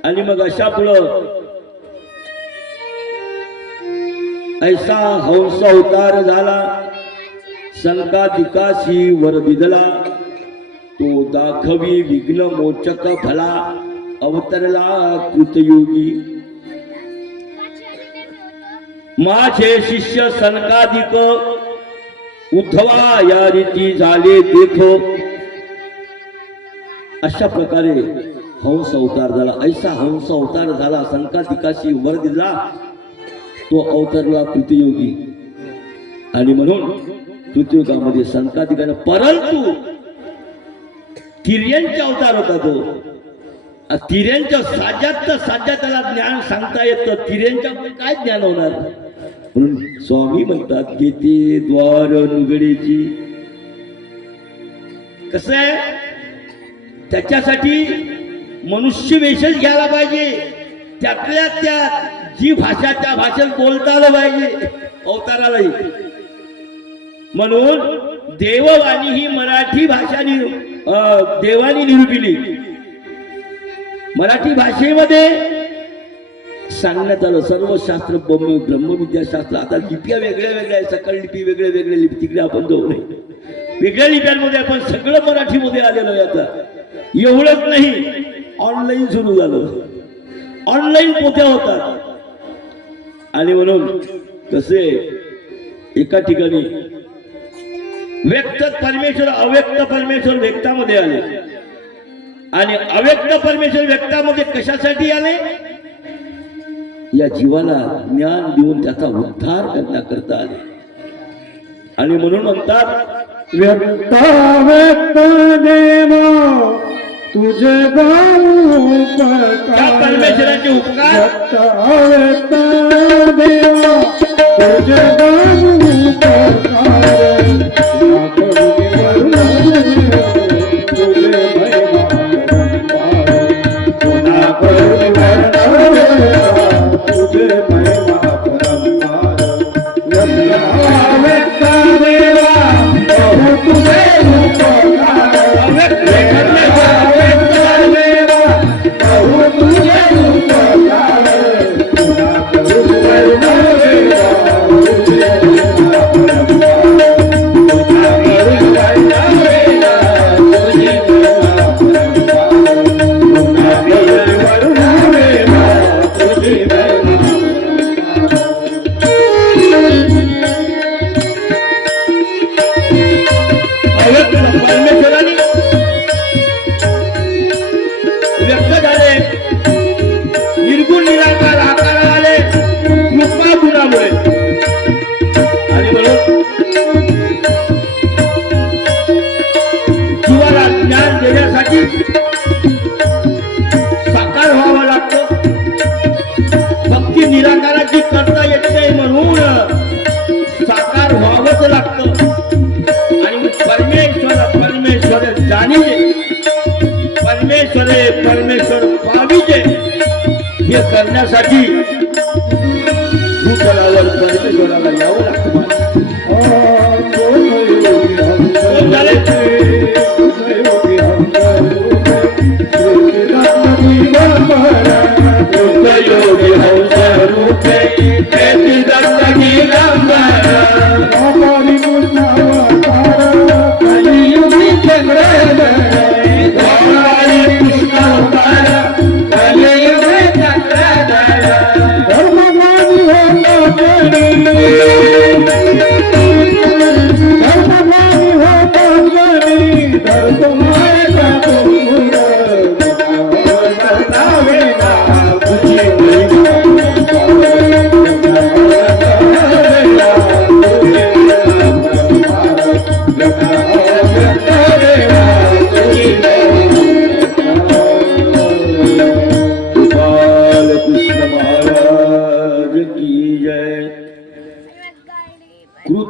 आणि मग अशा पुढं ऐसा हंस अवतार झाला, संकादिकाशी वर बिदला. तो दाखवी विघ्न मोचक फला, अवतरला कृतयोगी. माझे शिष्य संकादिक, उद्धवा या रीती झाले देखो. अशा प्रकारे हंस अवतार झाला. ऐसा हंस अवतार झाला, संकादिकाशी वर दिला, तो अवतरला कृतयोगी. आणि म्हणून कृतयुगामध्ये संकादिकाने, परंतु तिर्यांचा अवतार होता तो. तिर्यांच्या साध्यात त्याला ज्ञान सांगता येतं. तिर्यांच्या काय ज्ञान होणार? म्हणून स्वामी म्हणतात की ते द्वार नुगडेची. कसं आहे, त्याच्यासाठी मनुष्य वेशच घ्यायला पाहिजे. त्यातल्या त्यात जी भाषा त्या भाषेत बोलता आलं पाहिजे अवतारालाही. म्हणून देववाणी ही मराठी भाषा देवानी निरूपिली. मराठी भाषेमध्ये सांगण्यात आलं सर्व शास्त्र, ब्रह्मविद्याशास्त्र. आता लिप्या वेगळ्या वेगळ्या, सकळ लिपी वेगळे वेगळे लिपी, तिकडे आपण जाऊ नये. वेगळ्या लिप्यांमध्ये आपण सगळं मराठीमध्ये आलेलो आहे. आता एवढंच नाही, ऑनलाईन सुरू झालं. ऑनलाईन पोथ्या होतात. आणि म्हणून कसे एका ठिकाणी व्यक्त परमेश्वर, अव्यक्त परमेश्वर व्यक्तामध्ये आले. आणि अव्यक्त परमेश्वर व्यक्तामध्ये कशासाठी आले? या जीवाला ज्ञान देऊन त्याचा उद्धार करण्याकरता आले. आणि म्हणून म्हणतात व्यक्त व्यक्त देवा तुझे त्या परमेश्वराचे उपकार. व्यक्त देवा तुझे साकार व्हावं लागतं. भक्ती निराकाराची करता येत नाही म्हणून साकार व्हावंच लागतं. आणि परमेश्वर जाणीजे, परमेश्वर पाविजे, हे करण्यासाठी भूतलावर परमेश्वराला यावं लागतं. योगी हंस रूपे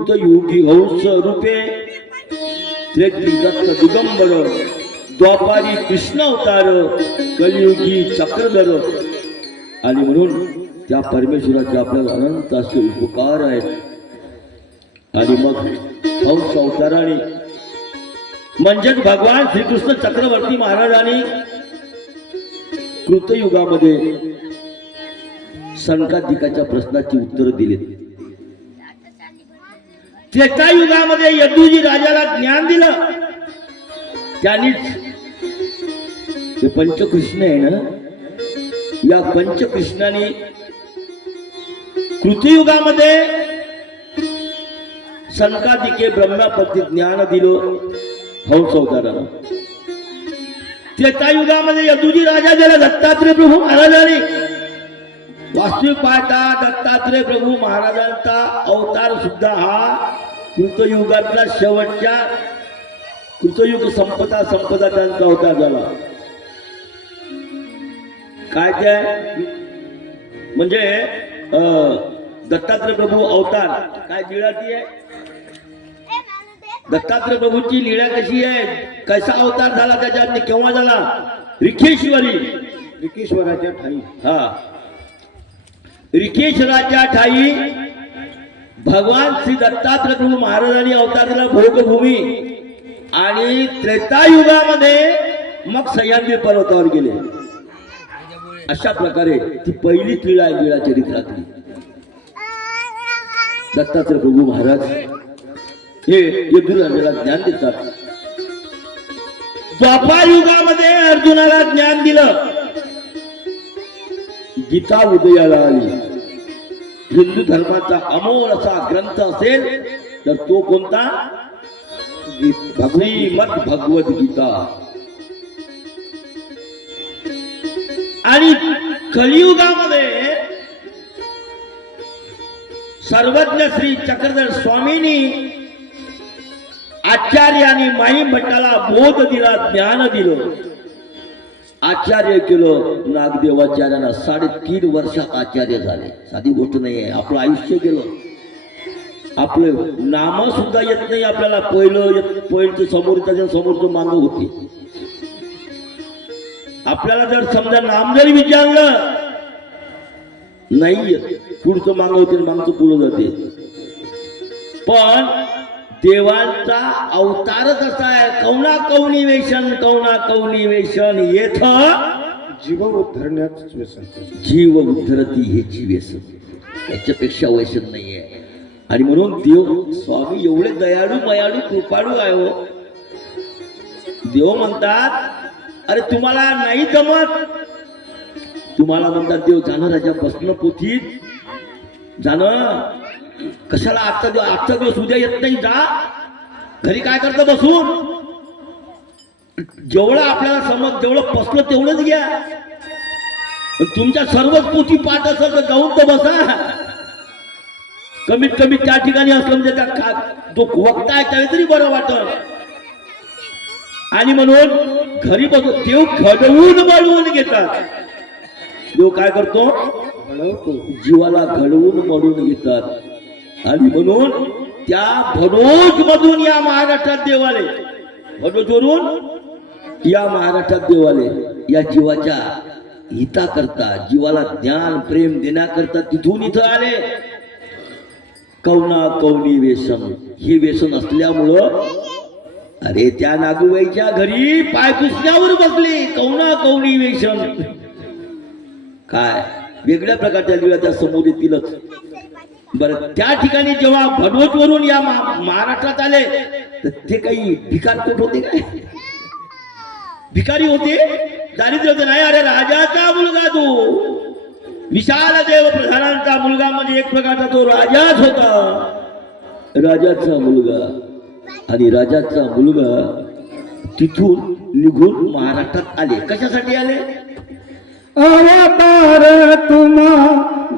कृतयुगी हंस रूपे त्रेती दिगंबर द्वापारी कृष्ण अवतार कलियुगी चक्रधर. आणि म्हणून त्या परमेश्वराचे आपल्याला अनंत असे उपकार आहेत. आणि मग हंस अवताराने म्हणजेच भगवान श्रीकृष्ण चक्रवर्ती महाराजांनी कृतयुगामध्ये सनकादिकाच्या प्रश्नाची उत्तर दिलीत. त्रेतायुगामध्ये यदुजी राजाला ज्ञान दिलं. त्यांनीच ते पंचकृष्ण आहे ना, या पंचकृष्णाने कृतयुगामध्ये सनकादिके ब्रह्मापती ज्ञान दिलं हंस अवताराला. त्रेतायुगामध्ये यदुजी राजा ज्याला दत्तात्रय प्रभू महाराजांनी, वास्तविक पाहता दत्तात्रय प्रभू महाराजांचा अवतार सुद्धा हा कृतयुगातला शेवटच्या कृतयुग संपदा त्यांचा अवतार झाला. काय ते म्हणजे दत्तात्रय प्रभू अवतार काय लीळा ती आहे. दत्तात्रय प्रभूची लीळा कशी आहे, कसा अवतार झाला त्याच्यात, केव्हा झाला. रिकेश्वराच्या ठाई. हा, रिकेश्वराच्या ठाई भगवान श्री दत्तात्रय प्रभू महाराजांनी अवतार दिला भोगभूमी. आणि त्रेतायुगामध्ये मग सह्याद्री पर्वतावर गेले. अशा प्रकारे ती पहिलीच लीळा आहे लीळा चरित्रातली. दत्तात्रय प्रभू महाराज हे यदुराजाला ज्ञान देतात. द्वापार युगामध्ये अर्जुनाला ज्ञान दिलं. गीता उदयाला आली. हिंदू धर्माचा अमोल असा ग्रंथ असेल तर तो कोणता, श्रीमद भगवद गीता. आणि कलियुगामध्ये सर्वज्ञ श्री चक्रधर स्वामींनी आचार्य आणि माई भट्टाला बोध दिला, ज्ञान दिलं. आचार्य केलं नागदेवाचार्यांना. 3.5 वर्ष आचार्य झाले. साधी गोष्ट नाही आहे. आपलं आयुष्य गेलं. आपलं नाम सुद्धा येत नाही आपल्याला. पहिलं समोरचं मांग होते. आपल्याला जर समजा नाम जरी विचारलं नाही पुढचं मांग होते, मागचं पुढं जाते. पण देवांचा अवतारच असा आहे. कौना कौनी वेशन येथ जीव उद्धरण्याच व्यसन. जीव उद्धरती हेची व्यसन. याच्यापेक्षा व्यसन नाहीये. आणि म्हणून देव स्वामी एवढे दयाळू मयाळू कृपाळू आहे हो. देव म्हणतात अरे तुम्हाला नाही जमत, तुम्हाला म्हणतात देव जाणं राजा बसणं पोथीत जाणं. कशाला आजचा दिवस उद्या येत नाही. जा घरी काय करता बसून. जेवढं आपल्याला समज जेवढं पसलं तेवढंच घ्या. तुमच्या सर्वच पोथी पाठ असेल तर जाऊन तर बसा. कमीत कमी त्या ठिकाणी असलं म्हणजे त्या जो वक्ता आहे त्याला तरी बरं वाटत. आणि म्हणून घरी बघू देव घडवून मळवून घेतात. देव काय करतो, जीवाला घडवून मळवून घेतात. आणि म्हणून त्या भडोज मधून या महाराष्ट्रात देव आले. भडोजवरून या महाराष्ट्रात देव आले. या जीवाच्या हिताकरता, जीवाला ज्ञान प्रेम देण्याकरता तिथून इथं आले. कौना कौनी व्यसन. हे व्यसन असल्यामुळं अरे त्या नागूबाईच्या घरी पाय पुसण्यावर बसली. कौना कौनी व्यसन. काय वेगळ्या प्रकारच्या लीळा त्या समोर येतीलच. बरं त्या ठिकाणी जेव्हा भडोज वरून या महाराष्ट्रात आले तर ते काही भिकारकोट होते काय, भिकारी होते, दारिद्र्य होते नाही. अरे राजाचा मुलगा तो, विशाल देव प्रधानांचा मुलगा, म्हणजे एक प्रकारचा तो राजाच होता. राजाचा मुलगा. आणि राजाचा मुलगा तिथून निघून महाराष्ट्रात आले. कशासाठी आले, अवतार तुम्हा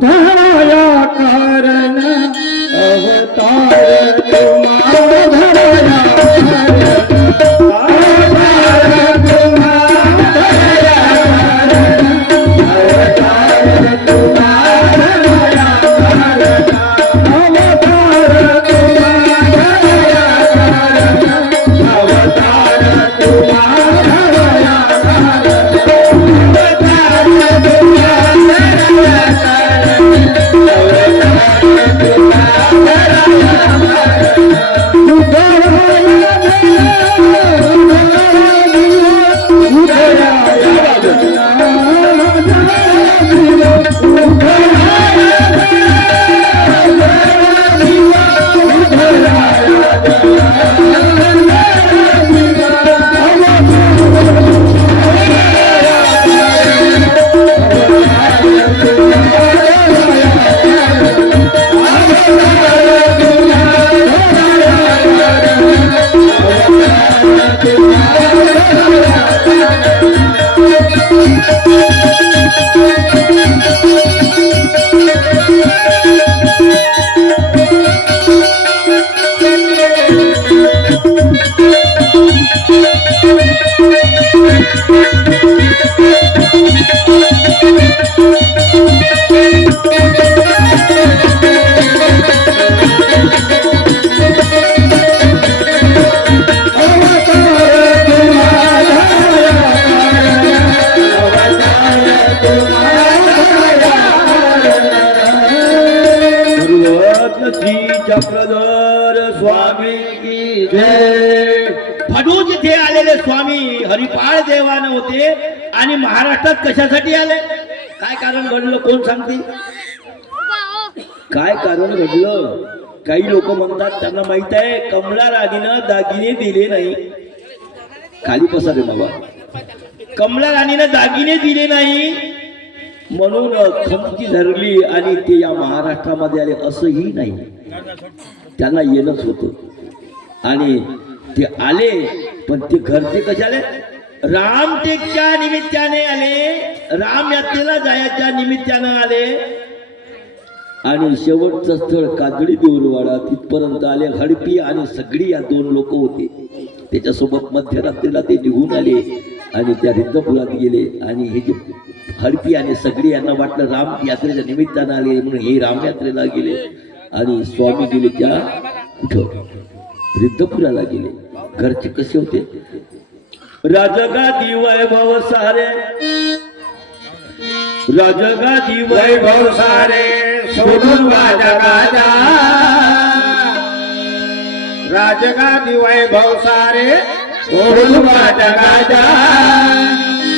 धराया कारण. अवतार तुम्हा धराया कारण. अवतार तुम्हा धराया कारण. अवतार तुम्हा धराया कारण. अवतार तुम्हा जय. फडूज येथे आलेले स्वामी हरिपाळ देवानं होते आणि महाराष्ट्रात कशासाठी आले? काय कारण घडलं कोण सांगते? काय कारण घडलं? काही लोक म्हणतात त्यांना माहित आहे कमला राणीनं दागिने दिले नाही. खाली पसारे बाबा. कमला राणीनं दागिने दिले नाही म्हणून खमकी धरली आणि ते या महाराष्ट्रामध्ये आले असंही नाही. त्यांना येणंच होतं आणि ते आले. पण ते घरचे कसे आले? रामटेकच्या निमित्ताने आले, राम यात्रेला जायच्या निमित्तानं आले. आणि शेवटचं स्थळ काजळी देऊळवाडा तिथपर्यंत आले. हडपी आणि सगळी या दोन लोक होते. त्याच्यासोबत मध्यरात्रीला ते निघून आले आणि त्या रिद्धपुरात गेले. आणि हे जे हडपी आणि सगळी यांना वाटलं राम यात्रेच्या निमित्तानं आले म्हणून हे राम यात्रेला गेले. आणि स्वामी गेले त्या कुठं? रिद्धपुराला गेले. घरचे कसे होते? राजगादी वैभव सारे, राजगादी वैभव सारे सोडून वाजा गाजा. राजगादी वैभव सारे सोडून वाजा गाजा.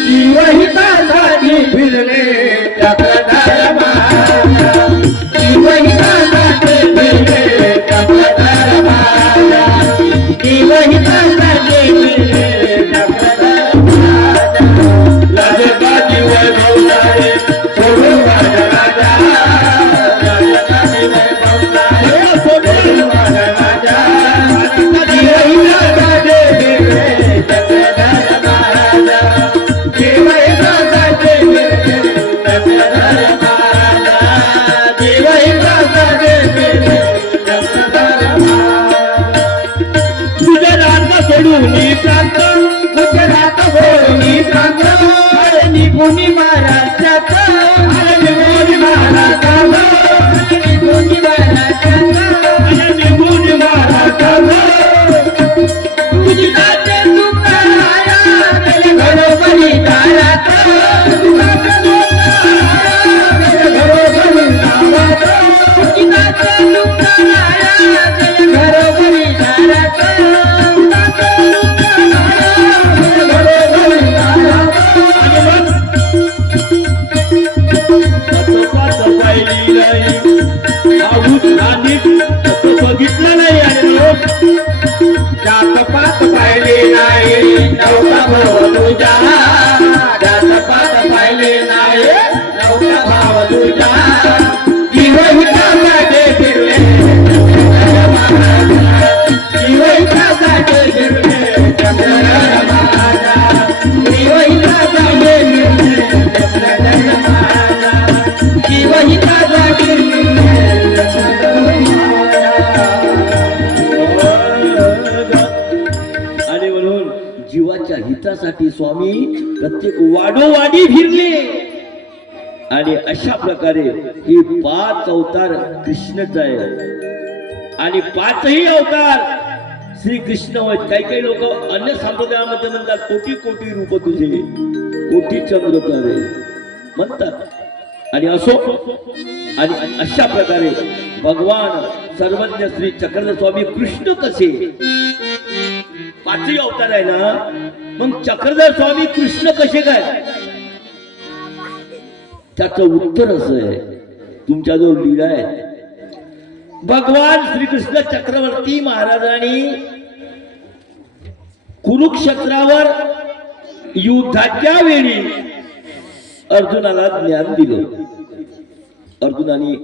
जीवहितासाठी फिरले चक्रधर महाराजा. जीवहितासाठी फिरले चक्रधर महाराजा. जीवहितासाठी फिरले चक्रधर महाराजा. राजगादी वैभव सारे सोडून वाजा गाजा. राजगादी वैभव सारे सोडून वाजा गाजा. जीवहितासाठी फिरले चक्रधर महाराजा. जीवहितासाठी फिरले चक्रधर महाराजा. जीवहितासाठी फिरले चक्रधर महाराजा. गुजरात सोडून प्रांत, गुजरात सोडून प्रांत. निपुणी महाराष्ट्रात, निपुणी महाराष्ट्रात. निपुणी महाराष्ट्रात, निपुणी महाराष्ट्रात. गुजराते तुकाराया घरोघरी दारात. घरोघरी दारात. गुजराते तुकाराया घरोघरी दारात. घरोघरी दारात. पाहिली नाही आऊत आणि बघितलं नाही आणि जातपात पाहिली नाही नवका भाव तुझा. जातपात पाहिली नाही नवका भाव तुझा. जीवहितासाठी फिरले चक्रधर महाराजा. जीवहितासाठी फिरले चक्रधर महाराजा. जीवहितासाठी फिरले चक्रधर महाराजा. जीवहितासाठी फिरले चक्रधर महाराजा. आणि म्हणून जीवाच्या हितासाठी स्वामी प्रत्येक वाडोवाडी फिरले. आणि अशा प्रकारे हे 5 अवतार कृष्णच आहे. आणि 5ही अवतार श्री कृष्ण होय. काही काही लोक अन्य संप्रदायामध्ये म्हणतात कोटी कोटी रूप तुझे, कोटी चंद्र तारे म्हणतात. आणि असो. आणि अशा प्रकारे भगवान सर्वज्ञ श्री चक्रधर स्वामी कृष्ण कसे? 5ही अवतार आहे ना, मग चक्रधर स्वामी कृष्ण कसे काय? त्याचं उत्तर असं आहे. तुमच्या जो लीला आहे, भगवान श्रीकृष्ण चक्रवर्ती महाराजांनी कुरुक्षेत्रावर युद्धाच्या वेळी अर्जुनाला ज्ञान दिलं. अर्जुनाने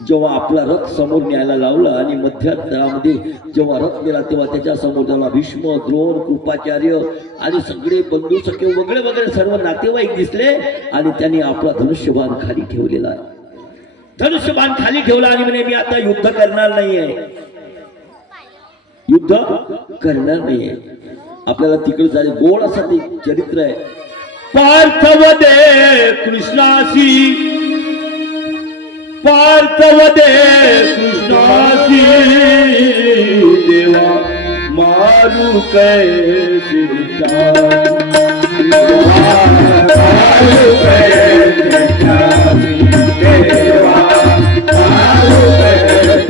जेव्हा आपला रथ समोर न्यायला लावला आणि मध्यंतरामध्ये जेव्हा रथ गेला तेव्हा त्याच्या समोर त्याला भीष्म, द्रोण, कृपाचार्य आणि सगळे बंधू सखे वगैरे वगैरे सर्व नातेवाईक दिसले. आणि त्यांनी आपला धनुष्यबाण खाली ठेवलेला आहे. धनुष्यबाण खाली ठेवला आणि म्हणे मी आता युद्ध करणार नाहीये, युद्ध करणार नाहीये. आपल्याला तिकडे जायला गोड असं ते चरित्र आहे. पार्थवदे कृष्णाशी, पार्थवदे कृष्णाशी देवा मारू कैसे मारू कैसे देवा मारू कैसे.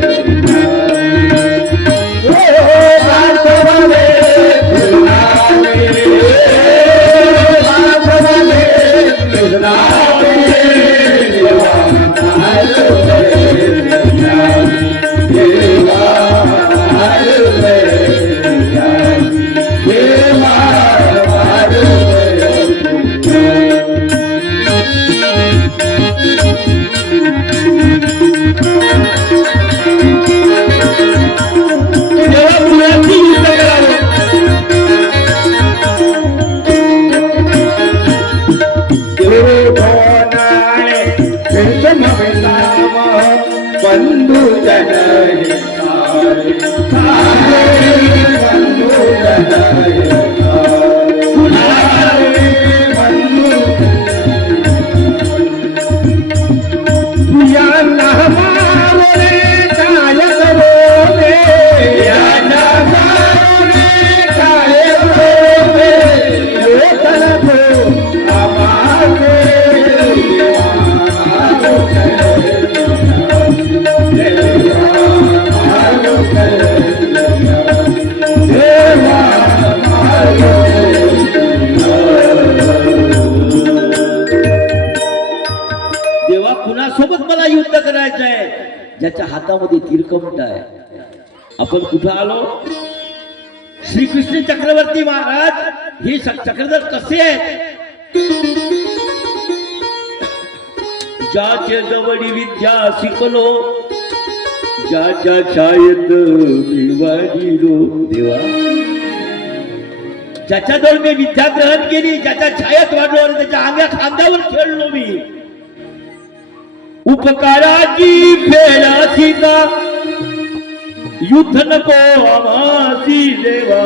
काम बंधू जन हे सारे बंधू जन हे सारे बंधू यांना मारो रे काय करो रे यांना मारो रे काय करो रे हे तलपो आमारे देवा कुणासोबत मला युद्ध करायचं आहे? ज्याच्या हातामध्ये तीरकमठ आहे. आपण कुठं आलो? श्रीकृष्ण चक्रवर्ती महाराज हे चक्रधर कसे आहेत? ज्याचे जवळी विद्या शिकलो, ज्याच्या छायेत मी वाढिलो. देवा, ज्याच्याजवळ मी विद्या ग्रहण केली, ज्याच्या छायेत वाढलो आणि त्याच्या आंग्या खांद्यावर खेळलो मी. उपकाराची फेराची का युद्ध नको आमासी देवा,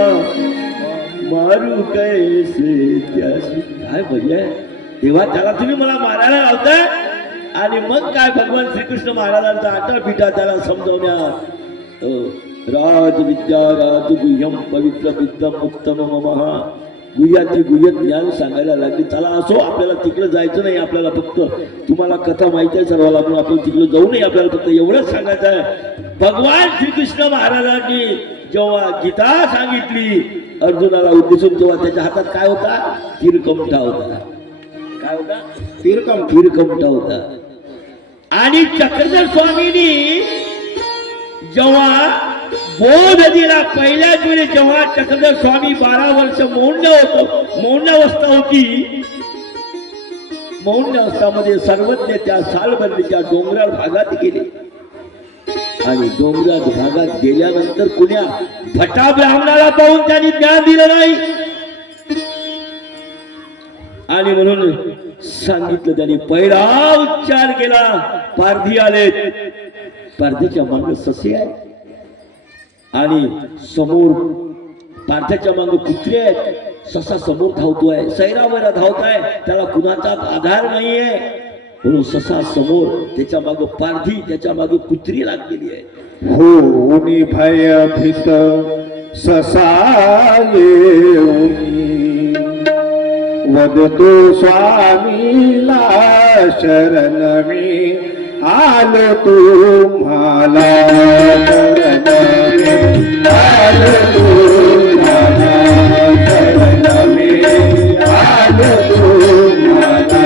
मारू कैसे त्याशी. काय म्हणजे देवा, त्याला तुम्ही मला मारायला लावताय आणि मग काय भगवान श्रीकृष्ण महाराजांचा आटापिटा त्याला समजवण्यात. राजविद्या राजगुह्यम पवित्र विद्यम उत्तम ममहा. गुह्याची गुह्य ज्ञान सांगायला लागली. चला असो, आपल्याला तिकडे जायचं नाही. आपल्याला फक्त तुम्हाला कथा माहिती आहे सर्वांना, पण आपण तिकडे जाऊ नये. आपल्याला फक्त एवढंच सांगायचं आहे. भगवान श्रीकृष्ण महाराजांनी जेव्हा गीता सांगितली अर्जुनाला उद्देशून, तेव्हा त्याच्या हातात काय होता? तीरकमठा होता. काय होता? तीरकमठा होता. आणि चक्रधर स्वामींनी जेव्हा बोध दिला, पहिल्याच वेळी जेव्हा चक्रधर स्वामी 12 वर्ष मौनावस्था होती, मौनावस्थामध्ये सर्वज्ञ त्या सालबंदीच्या डोंगराळ भागात गेले. आणि डोंगराळ भागात गेल्यानंतर कुण्या भटा ब्राह्मणाला पाहून त्यांनी ज्ञान दिलं नाही. आणि म्हणून सांगितलं त्यांनी, पहिला उच्चार केला, पारधी आले. पारधीच्या मागे ससे आहेत आणि समोर पारध्याच्या मागे कुत्रे आहेत. ससा समोर धावतोय, सैरावैरा धावताय, त्याला कुणाचाच आधार नाहीये. म्हणून ससा समोर, त्याच्या मागे पारधी, त्याच्या मागे कुत्री लागलेली आहे. होनी भयभीत ससा येऊनी वदतो स्वामीला शरण मी आलो तुम्हाला शरण मी आलो तुम्हाला शरण मी आलो तुम्हाला.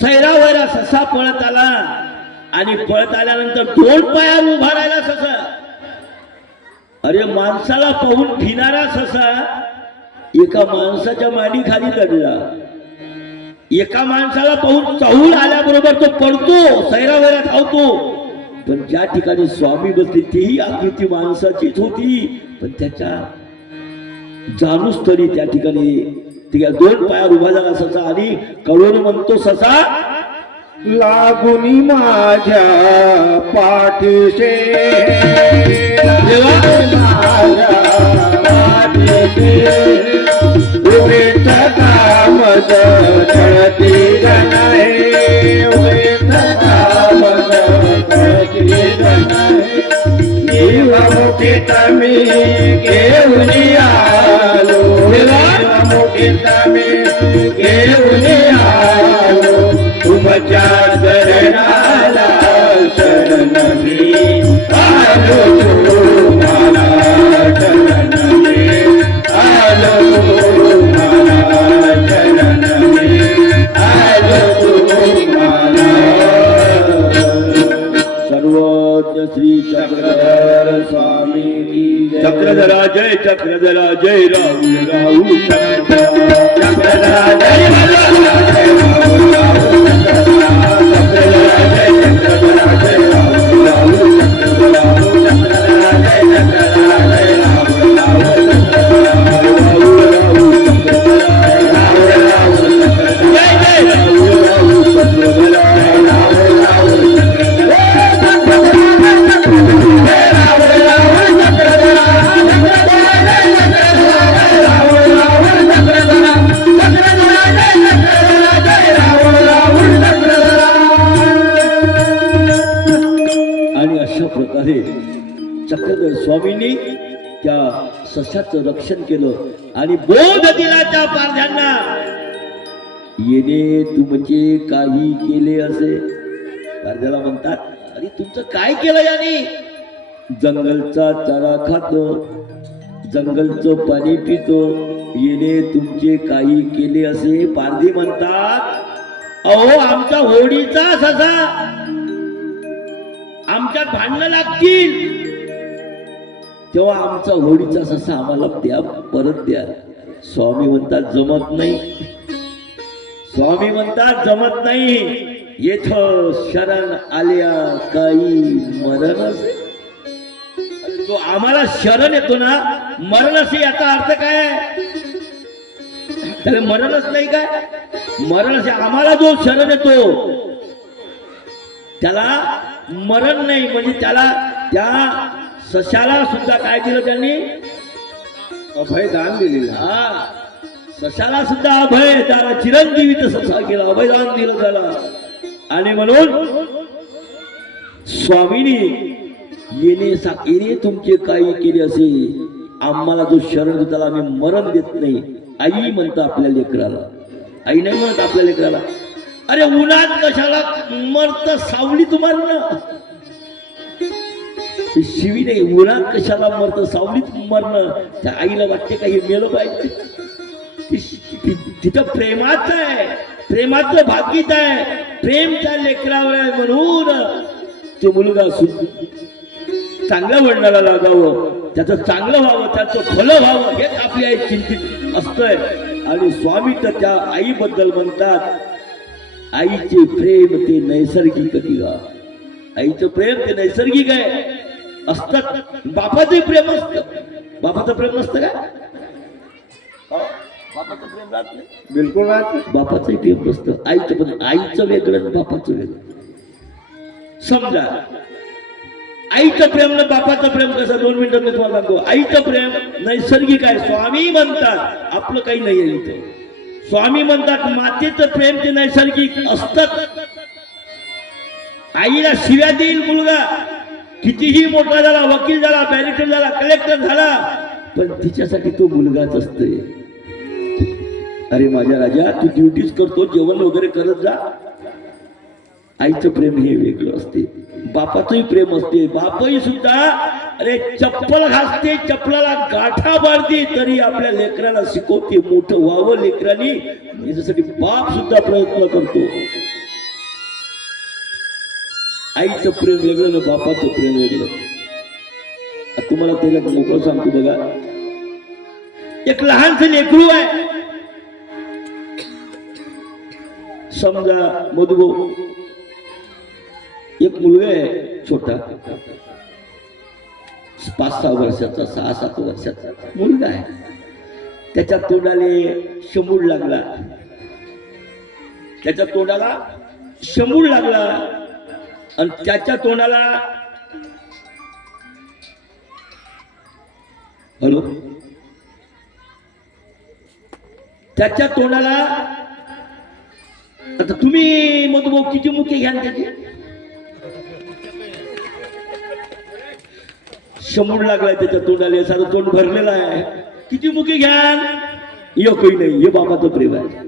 सैरावैरा ससा पळत आला आणि पळत आल्यानंतर 2 पायावर उभा राहिला ससा. अरे, माणसाला पाहून फिरणारा ससा एका माणसाच्या मांडी खाली चढला. एका माणसाला पाहून चाहूल आल्याबरोबर तो पडतो, सैरावैरा धावतो. पण ज्या ठिकाणी स्वामी बसले तेही आकृती माणसाचीच होती, पण त्याच्या जाणूस तरी त्या ठिकाणी 2 पायावर उभा झाला ससा. आणि कळून म्हणतो ससा, लागुनी माझ्या पाठीशे माझ्या पाठीशे उभेत कामद चढती गणाए उभेत कामद चढती गणाए. देवमुखीत मी घेऊन आलो, देवमुखीत मी घेऊन आलो तुमच्या चरणाला शरण मी आलो तुम्हाला शरण मी आलो तुम्हाला शरण मी आलो तुम्हाला. सर्वज्ञ श्री चक्रधर स्वामी की जय. चक्रधरा जय, चक्रधरा जय, राहुल राहुल चक्रधरा जय. तर स्वामींनी त्या सशाचं रक्षण केलं आणि बोध दिला त्या पारध्यांना. येणे तुमचे काही केले असे. पारध्याला म्हणतात, अरे तुमचं काय केलं याने? जंगलचा चारा खातो, जंगलचं पाणी पितो, येणे तुमचे काही केले असे. पारधी म्हणतात, अहो आमचा होडीचा ससा, आमच्यात भांडणं लागतील तेव्हा आमचा होडीचा ससा आम्हाला द्या, परत द्या. स्वामी म्हणतात जमत नाही. स्वामी म्हणतात जमत नाही. येथ शरण आल्या काही मरण असे. तो आम्हाला शरण येतो ना, मरण असे याचा अर्थ काय? त्याला मरणच नाही काय? मरण असे आम्हाला जो शरण येतो त्याला मरण नाही. म्हणजे त्याला त्या सशाला सुद्धा काय दिलं त्यांनी? अभयदान दिलेलं. हा, सशाला सुद्धा अभय, त्याला चिरंजीवित ससा केला, अभयदान दिलं त्याला. आणि म्हणून स्वामीनी येणे तुमचे काही केले असे, आम्हाला जो शरण देतो त्याला आम्ही मरण देत नाही. आई म्हणतं आपल्या लेकराला, आई नाही म्हणत आपल्या लेकराला, अरे उन्हात कशाला मरत, सावलीत मरणं. शिवी नाही, उन्हात कशाला मरत, सावलीत मरणं. त्या आईला वाटते का हे मेलं पाहिजे? तिथं प्रेमाच आहे, प्रेमाचं भागीत आहे, प्रेम त्या लेकरावर आहे. म्हणून तो मुलगा चांगल्या वळणाला लागावं, त्याचं चांगलं व्हावं, त्याचं फलं व्हावं, हेच आपली आई चिंतित असतंय. आणि स्वामी तर त्या आईबद्दल म्हणतात, आईचे प्रेम ते नैसर्गिक किंवा आईचं प्रेम ते नैसर्गिक आहे असतात. बापाचंही प्रेम असतं. बापाचं प्रेम नसतं का? बापाचं प्रेम राहत नाही, बिलकुल राहत. बापाचंही प्रेम नसतं. आईचं पण, आईचं वेगळं आणि बापाचं वेगळं. समजा आईचं प्रेम ना बापाचं प्रेम कसं, 2 मिनिटात मी तुम्हाला सांगतो. आईचं प्रेम नैसर्गिक आहे. स्वामी म्हणतात आपलं काही नाही आहे इथे. स्वामी म्हणतात मातेचं प्रेम ते नैसर्गिक असतात. आईला शिव्या देईल मुलगा, कितीही मोठा झाला, वकील झाला, बॅरिस्टर झाला, कलेक्टर झाला, पण तिच्यासाठी तो मुलगाच असतोय. अरे माझ्या राजा, तू ड्युटीज करतो, जेवण वगैरे करत जा. आईचं प्रेम हे वेगळं असते. बापाचंही प्रेम असते. बापही सुद्धा अरे चप्पल घासते, चप्पलाला गाठा बांधते, तरी आपल्या लेकराला शिकवते मोठं व्हावं लेकरांनी, याच्यासाठी बाप सुद्धा प्रयत्न करतो. आईचं प्रेम वेगळं ना बापाचं प्रेम वेगळं. तुम्हाला त्याच्यात मोकळं सांगतो बघा. एक लहानसं लेकरू आहे, समजा मधुभाऊ, एक मुलगा आहे छोटा, 5-6 वर्षाचा, 6-7 वर्षाचा मुलगा आहे. त्याच्या तोंडाले शंभूड लागला, त्याच्या तोंडाला शंभूड लागला आणि त्याच्या तोंडाला, हॅलो, त्याच्या तोंडाला, आता तुम्ही मधुभाऊ किती मुके घ्या त्याची? शंभूड लागलाय त्याच्या तोंडाला, सारं तोंड भरलेलं आहे, किती मुके घ्या? एकही नाही. हे बाबाचं प्रेम आहे.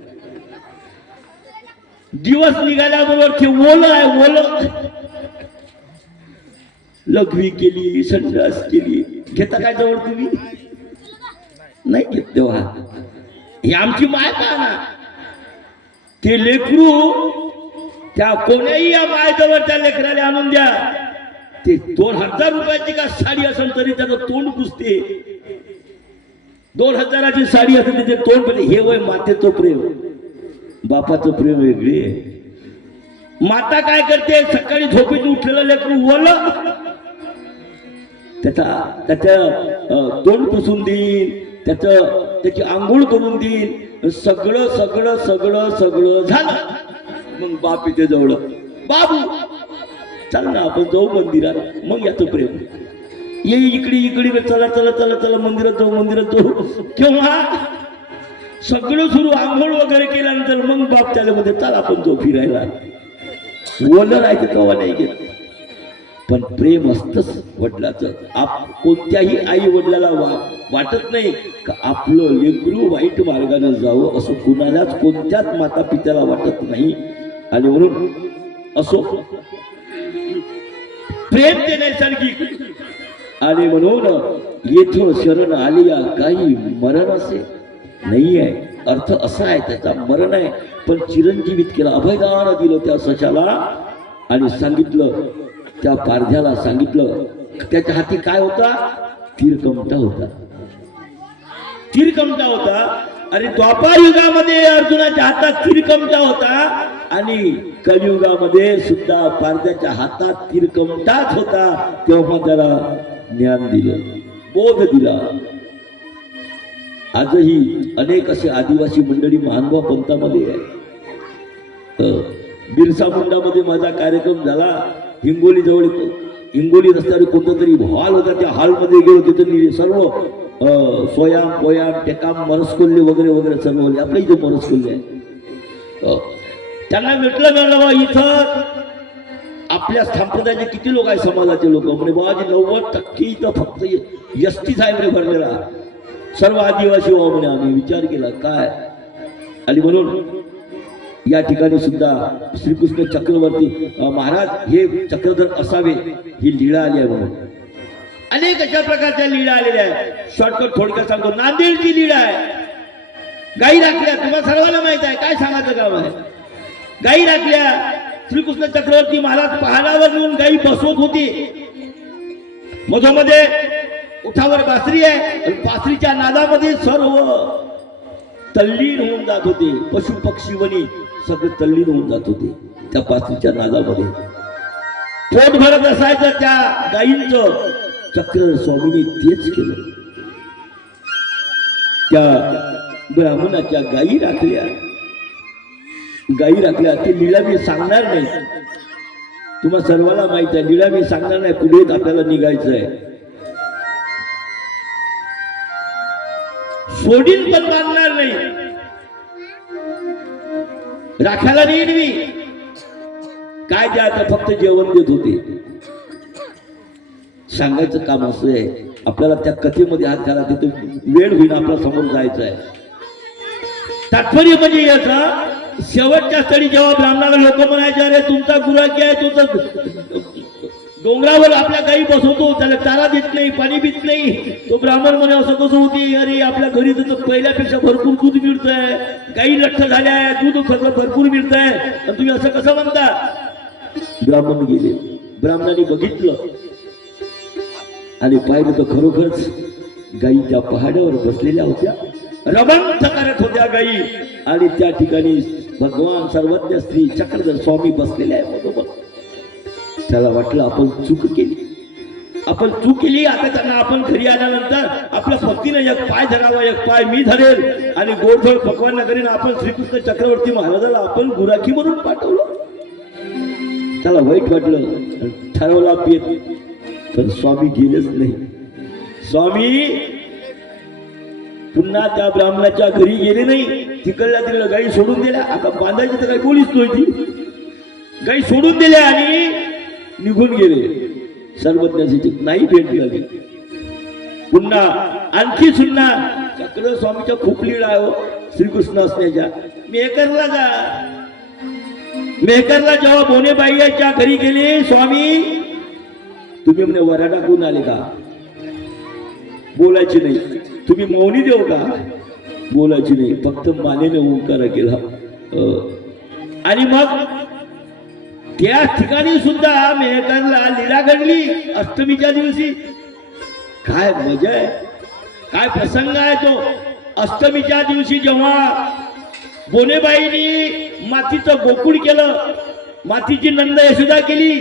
दिवस निघाल्याबरोबर ते ओलं आहे, ओलं. लघवी केली, संडास केली, घेता काय जवळ तुम्ही? नाही घेत. तेव्हा ही आमची माय पाहना. ते लेकरू त्या कोण्याही या मायजवळ त्या लेकराला आणून द्या, ते 2000 रुपयाची का साडी असेल तरी त्याचं तोंड पुसते. 2000ची साडी असेल त्याचे तोंड पण. हे वय मातेचं प्रेम. बापाचं प्रेम वेगळे. माता काय करते, सकाळी झोपेत उठलेलं लेकरू ओलं, त्याच्या तोंड पुसून देईल, त्याची आंघोळ करून देईल, सगळं सगळं सगळं सगळं झालं. मग बाप इथे जवळ, बाबू चल ना आपण जाऊ मंदिरात. मग याचं प्रेम. ये इकडे इकडे, चला चला चला चला मंदिरात जाऊ, मंदिरात जाऊ. केव्हा सगळं सुरू, आंघोळ वगैरे केल्यानंतर मग बाप त्याला मध्ये चल आपण जाऊ फिरायला. ओलं राहायचं तेव्हा नाही घेत. पण प्रेम असतंच वडिलाचं. कोणत्याही आई वडिलाला वाटत नाही का आपलं लेकरू वाईट मार्गाने जावं, असं कुणालाच कोणत्याच माता पित्याला वाटत नाही. आणि म्हणून असो प्रेम ते नैसर्गिक. आणि म्हणून येथो शरण आलिया काही मरण असे नाही आहे. अर्थ असा आहे त्याचा, मरण आहे पण चिरंजीवित केला, अभयदान दिलं त्या सशाला. आणि सांगितलं त्या पारध्याला, सांगितलं त्याच्या हाती काय होता, तीरकमठा होता. तीरकमठा होता. आणि द्वापार युगामध्ये अर्जुनाच्या हातात तीरकमठा होता आणि कलियुगामध्ये सुद्धा पारध्याच्या हातात तीरकमठाच होता. तेव्हा त्याला ज्ञान दिलं, बोध दिला. आजही अनेक असे आदिवासी मंडळी महानुभाव पंथामध्ये आहे. बिरसा मुंडामध्ये माझा कार्यक्रम झाला. हिंगोली जवळ, हिंगोली रस्त्यावर कोणता तरी हॉल होता, त्या हॉलमध्ये गेलो. तिथे सर्व सोयाम पोयाम टेकाम मरसकोल्ले वगैरे वगैरे सर्व आपल्या इथे मरसकोल्ले आहे. त्यांना म्हटलं बा इथं आपल्या संप्रदायाचे किती लोक आहे, समाजाचे लोक म्हणजे बाबाजी 90% इथं फक्त एसटी साहेब भरलेला, सर्व आदिवासी व्हावं म्हणे. आम्ही विचार केला काय. आणि म्हणून या ठिकाणी सुद्धा श्रीकृष्ण चक्रवर्ती महाराज हे चक्रधर असावे ही लीळा आली आहे. म्हणून अनेक अशा प्रकारच्या लीळा आलेल्या आहेत. शॉर्टकट थोडक्यात सांगतो, नांदेडची लीळा आहे. गाई राखल्या, तुम्हाला सर्वांना माहित आहे, काय सांगायचं काम आहे. गाई राखल्या, श्रीकृष्ण चक्रवर्ती महाराज पहाडावर येऊन गाई बसवत होती. मधोमध्ये उठावर बासरी आहे आणि बासरीच्या नादामध्ये सर्व तल्लीन होऊन जात होते. पशु पक्षी वनी सगळे तल्लीन होऊन जात होते त्या बासरीच्या नादामध्ये. पोट भरत असायचं त्या गायींचं. चक्र स्वामींनी तेच केलं. त्या ब्राह्मणाच्या गायी राखल्या, गायी राखल्या. ती लीळा मी सांगणार नाही, तुम्हाला सर्वांना माहित आहे. लीळा मी सांगणार नाही, पुढे आपल्याला निघायचं आहे. सोडीन पण बांधणार नाही, राखायला नेईन मी. काय द्यायचं, फक्त जेवण देत होते. सांगायचं काम असं आहे. आपल्याला त्या कथेमध्ये हात घाला, तिथे वेळ होईल, आपल्या समोर जायचं आहे. तात्पर्य म्हणजे याचा, शेवटच्या स्थळी जेव्हा ब्राह्मणाला लोक म्हणायचे अरे तुमचा गुराखी आहे, तुमचा डोंगरावर आपल्या गाई बसवतो, त्याला चारा देत नाही, पाणी पित नाही. तो ब्राह्मण म्हणे असं कसं होती, अरे आपल्या घरी तर पहिल्यापेक्षा भरपूर दूध मिळतंय, गाई लठ्ठ झाल्या आहे, दूध सगळं भरपूर मिळतंय, आणि तुम्ही असं कसं म्हणता. ब्राह्मण गेले, ब्राह्मणाने बघितलं आणि पाहिलं तर खरोखरच गाई त्या पहाडावर बसलेल्या होत्या, रमंथ करत होत्या गाई. आणि त्या ठिकाणी भगवान सर्वज्ञ श्री चक्रधर स्वामी बसलेले आहे बरोबर. त्याला वाटलं आपण चूक केली, आपण चूक केली. आता त्यांना आपण घरी आल्यानंतर आपल्या भक्तीने एक पाय धरावा, एक पाय मी धरेल आणि गोडधोड पकवान करीन. आपण श्रीकृष्ण चक्रवर्ती महाराजाला आपण गुराखी म्हणून पाठवलं. त्याला वाईट वाटलं, ठरवला पेत. पण स्वामी गेलेच नाही. स्वामी पुन्हा त्या ब्राह्मणाच्या घरी गेले नाही. तिकडल्या गाई सोडून दिल्या. आता बांधायची तर काही बोलीच नव्हती. गाई सोडून दिल्या आणि निघून गेले. सर्वज्ञाची नाही भेट झाली. पुन्हा आणखी सुद्धा चक्र स्वामीच्या खूप लीळा आहे श्रीकृष्ण असण्याच्या. मेहकरला जा, मेहकरला जेव्हा बोनेबाईच्या घरी गेले स्वामी, तुम्ही म्हणे वराडा कोण आले का, बोलायची नाही. तुम्ही मौनी देऊ का, बोलायची नाही. फक्त मानेने ओंकार केला. आणि मग त्या ठिकाणी सुद्धा मेहकरला लीला घडली अष्टमीच्या दिवशी. काय मजा आहे, काय प्रसंग आहे तो. अष्टमीच्या दिवशी जेव्हा बोनेबाईनी मातीचं गोकुळ केलं, मातीची नंद यशोदा केली,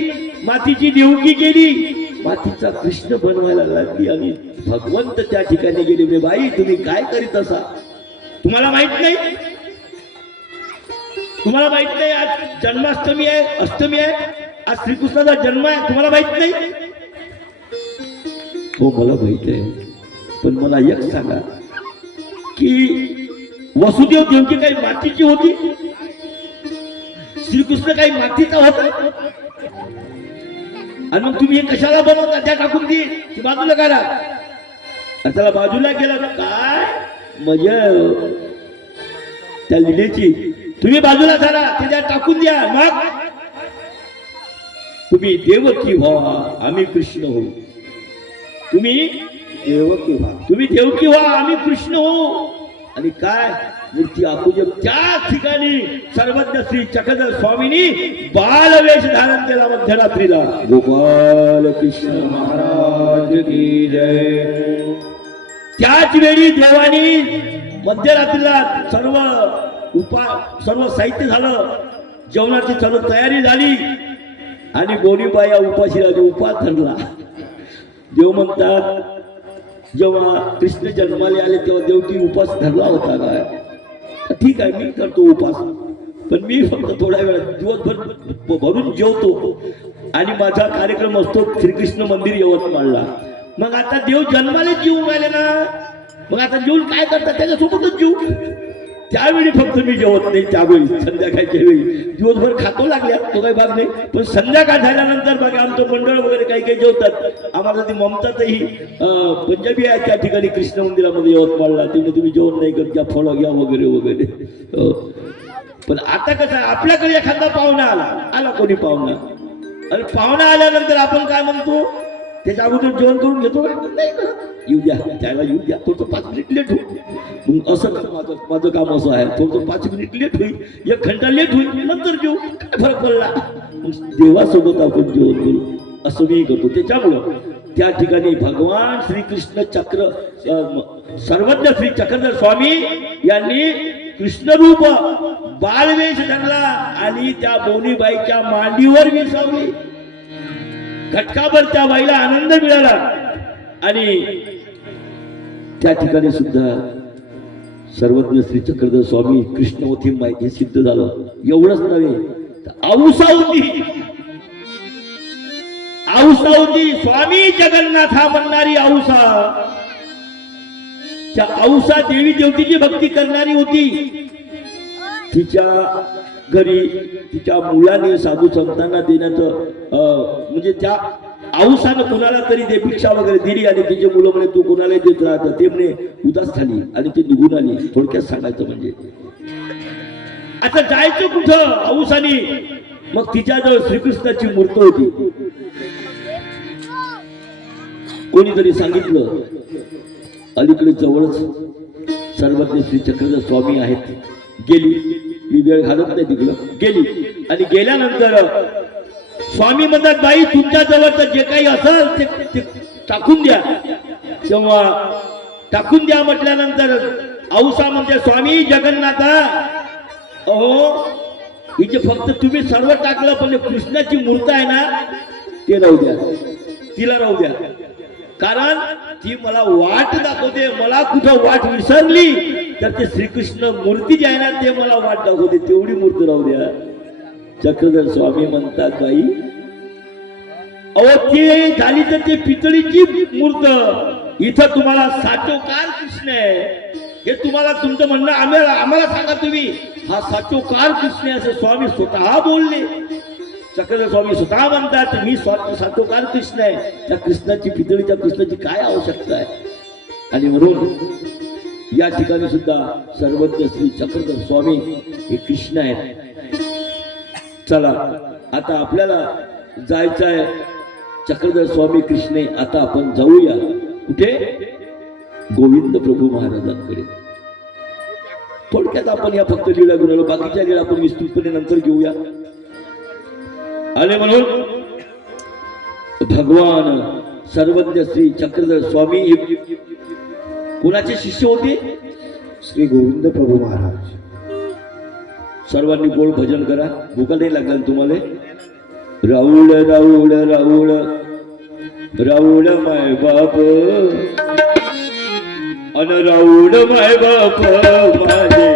मातीची देवकी केली, मातीचा कृष्ण बनवायला लागली. आणि भगवंत त्या ठिकाणी गेले. मे बाई तुम्ही काय करीत असा, तुम्हाला माहित नाही, तुम्हाला माहित नाही आज जन्माष्टमी आहे, अष्टमी आहे, आज श्रीकृष्णाचा जन्म आहे, तुम्हाला माहित नाही. हो मला माहित आहे, पण मला एक सांगा की वसुदेव देवकी काही मातीची होती, श्रीकृष्ण काही मातीचा होता. आणि मग तुम्ही हे कशाला बनवता? त्या टाकून दे, ती बाजूला करा. आणि त्याला बाजूला केला काय म्हणजे त्या लिलेची तुम्ही बाजूला करा, त्याच्या टाकून द्या. मग तुम्ही देवकी व्हा, आम्ही कृष्ण होऊ. तुम्ही देवकी व्हा. तुम्ही देवकी व्हा, आम्ही कृष्ण होऊ. आणि काय मूर्ती आकुजे त्याच ठिकाणी सर्वज्ञ श्री चक्रधर स्वामींनी बालवेश धारण केला मध्यरात्रीला. गोपाल कृष्ण महाराज की जय. त्याच वेळी देवानी मध्यरात्रीला सर्व साहित्य झालं, जेवणाची सर्व तयारी झाली आणि गोनीबाया उपाशी राहिली, उपास धरला. देव म्हणतात जेव्हा कृष्ण जन्माला आले तेव्हा देवकी उपास धरला होता काय? ठीक आहे, मी करतो उपास, पण मी फक्त थोड्या वेळात दिवसभर भरून जेवतो आणि माझा कार्यक्रम असतो श्रीकृष्ण मंदिर यवतमाळला. मग आता देव जन्माला जेवून राहिले ना, मग आता जेवून काय करतात? त्याच्यासोबतच जेवू. त्यावेळी फक्त मी जेवत नाही, त्यावेळी संध्याकाळच्या वेळी. दिवसभर खातो लागल्या तो काही भाग नाही, पण संध्याकाळ झाल्यानंतर बघा आमचं मंडळ वगैरे काही काही जेवतात. आम्हाला ती ममतातही पंजाबी आहे त्या ठिकाणी कृष्ण मंदिरामध्ये यवतमाळला, तिथे तुम्ही जेवण नाही करत, घ्या फळं घ्या वगैरे वगैरे. पण आता कसं आहे, आपल्याकडे एखादा पाहुणा आला कोणी पाहुणा, आणि पाहुणा आल्यानंतर आपण काय म्हणतो? त्याच्या अगोदर जेवण करून घेतो का? नाही करत. येऊ द्या, त्याला येऊ द्या, थोडं 5 मिनिट लेट होईल. मग असं माझं काम असं आहे, थोडं 5 मिनिट लेट होईल, 1 घंटा लेट होईल, नंतर जेऊ, काय फरक पडला? देवासोबत आपण जेवण करू, असं मी करतो. त्याच्यामुळं त्या ठिकाणी भगवान श्रीकृष्ण सर्वज्ञ श्री चक्रधर स्वामी यांनी कृष्णरूप बालवेश धरला आणि त्या बोनीबाईच्या मांडीवर विसावली. घटकाभर त्या बाईला आनंद मिळाला. आणि त्या ठिकाणी सुद्धा सर्वज्ञ श्री चक्रधर स्वामी कृष्णवती माई हे सिद्ध झालं. एवढंच नव्हे, औसा होती स्वामी जगन्नाथा म्हणणारी औसा. त्या औसा देवी देवतेची भक्ती करणारी होती. तिच्या घरी तिच्या मुलाने साधू संतांना देण्याचं म्हणजे त्या औसानं कुणाला तरी ते भिक्षा वगैरे दिली आणि तिचे मुलं म्हणे तू कोणाला देत राहतं, ते म्हणे उदास झाली आणि ती निघून आली. थोडक्यात सांगायचं म्हणजे आता जायचं कुठं औसानी? मग तिच्याजवळ श्रीकृष्णाची मूर्ती होती. कोणीतरी सांगितलं अलीकडे जवळच सर्वज्ञ श्री चक्रधर स्वामी आहेत. गेली, मी वेळ घालत नाही तिकडं, गेली आणि गेल्यानंतर स्वामी म्हणतात बाई तुमच्या जवळचं जे काही असेल ते टाकून द्या. तेव्हा टाकून द्या म्हटल्यानंतर औसा म्हणते स्वामी जगन्नाथा अहो हिचे फक्त तुम्ही सर्व टाकलं, पण कृष्णाची मूर्ती आहे ना ते राहू द्या, तिला राहू द्या. कारण ती मला वाट दाखवते, मला कुठं वाट विसरली तर ते श्रीकृष्ण मूर्ती जी आहे ना ते मला वाट दाखवते, तेवढी मूर्ती राहू द्या. चक्रधर स्वामी म्हणतात बाई अहो ती झाली तर ती पितळीची मूर्त, इथं तुम्हाला साचोकार कृष्ण आहे हे तुम्हाला तुमचं म्हणणं आम्हाला सांगा तुम्ही. हा साचोकार कृष्ण असं स्वामी स्वतः बोलले. चक्रधर स्वामी स्वतः म्हणतात मी साचोकार कृष्ण आहे. त्या कृष्णाची पितळीच्या कृष्णाची काय आवश्यकता आहे? आणि म्हणून या ठिकाणी सुद्धा सर्वज्ञ श्री चक्रधर स्वामी हे कृष्ण आहेत. चला आता आपल्याला जायचं आहे चक्रधर स्वामी कृष्णे. आता आपण जाऊया कुठे? गोविंद प्रभू महाराजांकडे. थोडक्यात आपण या फक्त लीला गुणाला, बाकीच्या लीला आपण विस्तृतपणे नंतर घेऊया. आणि म्हणून भगवान सर्वज्ञ श्री चक्रधर स्वामी कोणाचे शिष्य होते? श्री गोविंद प्रभू महाराज. सर्वांनी गोड भजन करा, भूका नाही लागला तुम्हाला. राऊळ राऊळ राऊळ राऊळ माय बाप अन राऊळ माय बाप माझे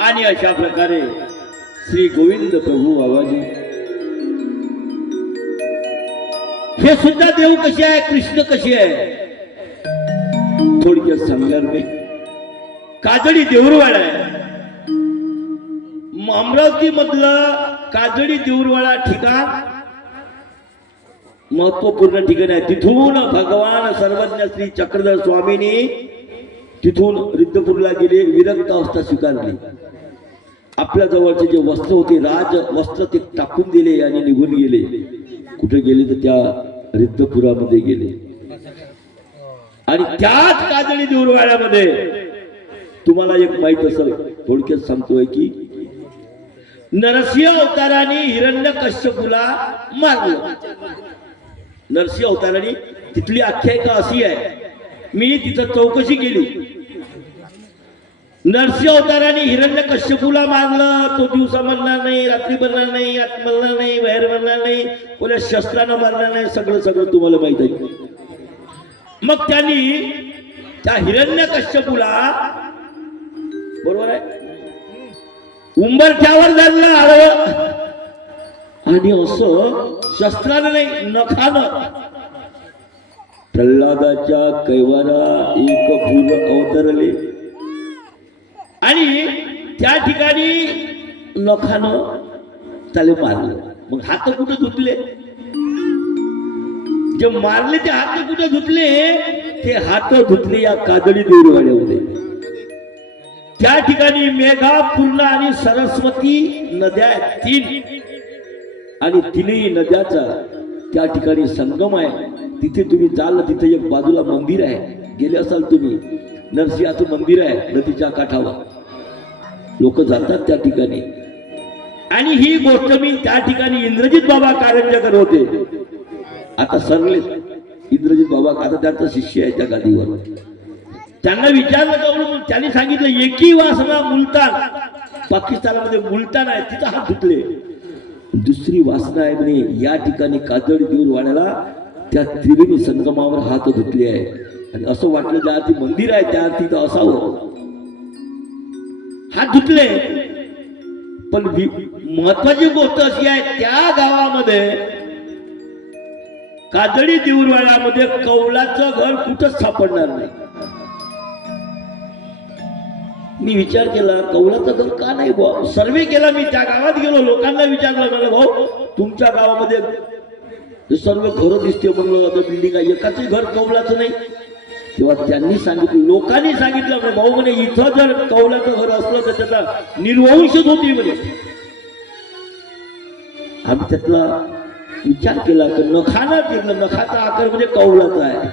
आणि अशा प्रकारे श्री गोविंद प्रभू बाबाजी हे सुद्धा देव कसे आहे, कृष्ण कसे आहे, थोडक्यात सांगणार मी. काजळी देऊरवाडा आहे, अमरावती मधलं काजळी देऊरवाडा ठिकाण महत्वपूर्ण ठिकाण आहे. तिथून भगवान सर्वज्ञ श्री चक्रधर स्वामींनी तिथून रिद्धपूरला गेले, विरक्त अवस्था स्वीकारली. आपल्या जवळचे जे वस्त्र होते, राज वस्त्र, ते टाकून दिले आणि निघून गेले. कुठे गेले तर त्या रिद्धपुरामध्ये गेले. आणि त्याच काजळी देऊरवाड्यामध्ये तुम्हाला एक माहित असेल, थोडक्यात सांगतोय की नरसिंह अवताराने हिरण्यकश्यपूला मारलं. नरसिंह अवताराने, तिथली आख्यायिका अशी आहे, मी तिथं चौकशी केली. नरसिंह अवताराने हिरण्यकश्यपूला मारलं. तो दिवसा मरणार नाही, रात्री मरणार नाही, आत मरणार नाही, बाहेर मरणार नाही, कोणत्या शस्त्रानं मारणार नाही, सगळं तुम्हाला माहित आहे. मग त्यांनी त्या हिरण्यकश्यपूला, बरोबर आहे, उंबरठ्यावर धरलं आडवं, आणि असं शस्त्रानं नाही, नखानं. प्रल्हादाच्या कैवारा एक फूल अवतरले, आणि त्या ठिकाणी नखानं त्याला मारलं. मग हात कुठे धुतले, जे मारले ते हात कुठे धुतले, ते हात धुतले या काजळी देऊरवाड्यामध्ये. त्या ठिकाणी मेघा, पूर्णा आणि सरस्वती नद्या आहेत, 3, आणि तिन्ही नद्याचा त्या ठिकाणी संगम आहे. तिथे तुम्ही जाल, तिथे एक बाजूला मंदिर आहे, गेले असाल तुम्ही, नरसिंहाचं मंदिर आहे नदीच्या काठावर, लोक जातात त्या ठिकाणी. आणि ही गोष्ट मी त्या ठिकाणी इंद्रजित बाबा कारंजकर होते, आता सरले इंद्रजित बाबा, आता त्यांचा शिष्य आहे त्या गादीवर. त्यांना विचारलं जाऊन, त्यांनी सांगितलं एकी वासना मुलतान, पाकिस्तानामध्ये मुलतान आहे, तिथं हात धुतले. दुसरी वासना आहे म्हणे या ठिकाणी काजळी देऊरवाड्याला, त्या त्रिवेणी संगमावर हात धुतले आहे. आणि असं वाटलं ज्या अर्थी मंदिर आहे त्या अर्थी तर असावं, हात धुतले. पण महत्वाची गोष्ट अशी आहे, त्या गावामध्ये काजळी देऊरवाड्यामध्ये कौलाचं घर कुठंच सापडणार नाही. मी विचार केला, कौलाचं घर का नाही भाऊ? सर्वे केला मी, त्या गावात गेलो, लोकांना विचारलं, मला भाऊ तुमच्या गावामध्ये सर्व घरं दिसते, म्हणलं बिल्डिंग आहे, एकाच घर कौलाचं नाही. तेव्हा त्यांनी सांगितलं, लोकांनी सांगितलं, म्हणे भाऊ म्हणे इथं जर कौलाचं घर असलं तर त्याचा निर्वंशच होती म्हणे. आम्ही त्यातला विचार केला की नखाना फिरलं, नखाचा आकार म्हणजे कौलाचा आहे,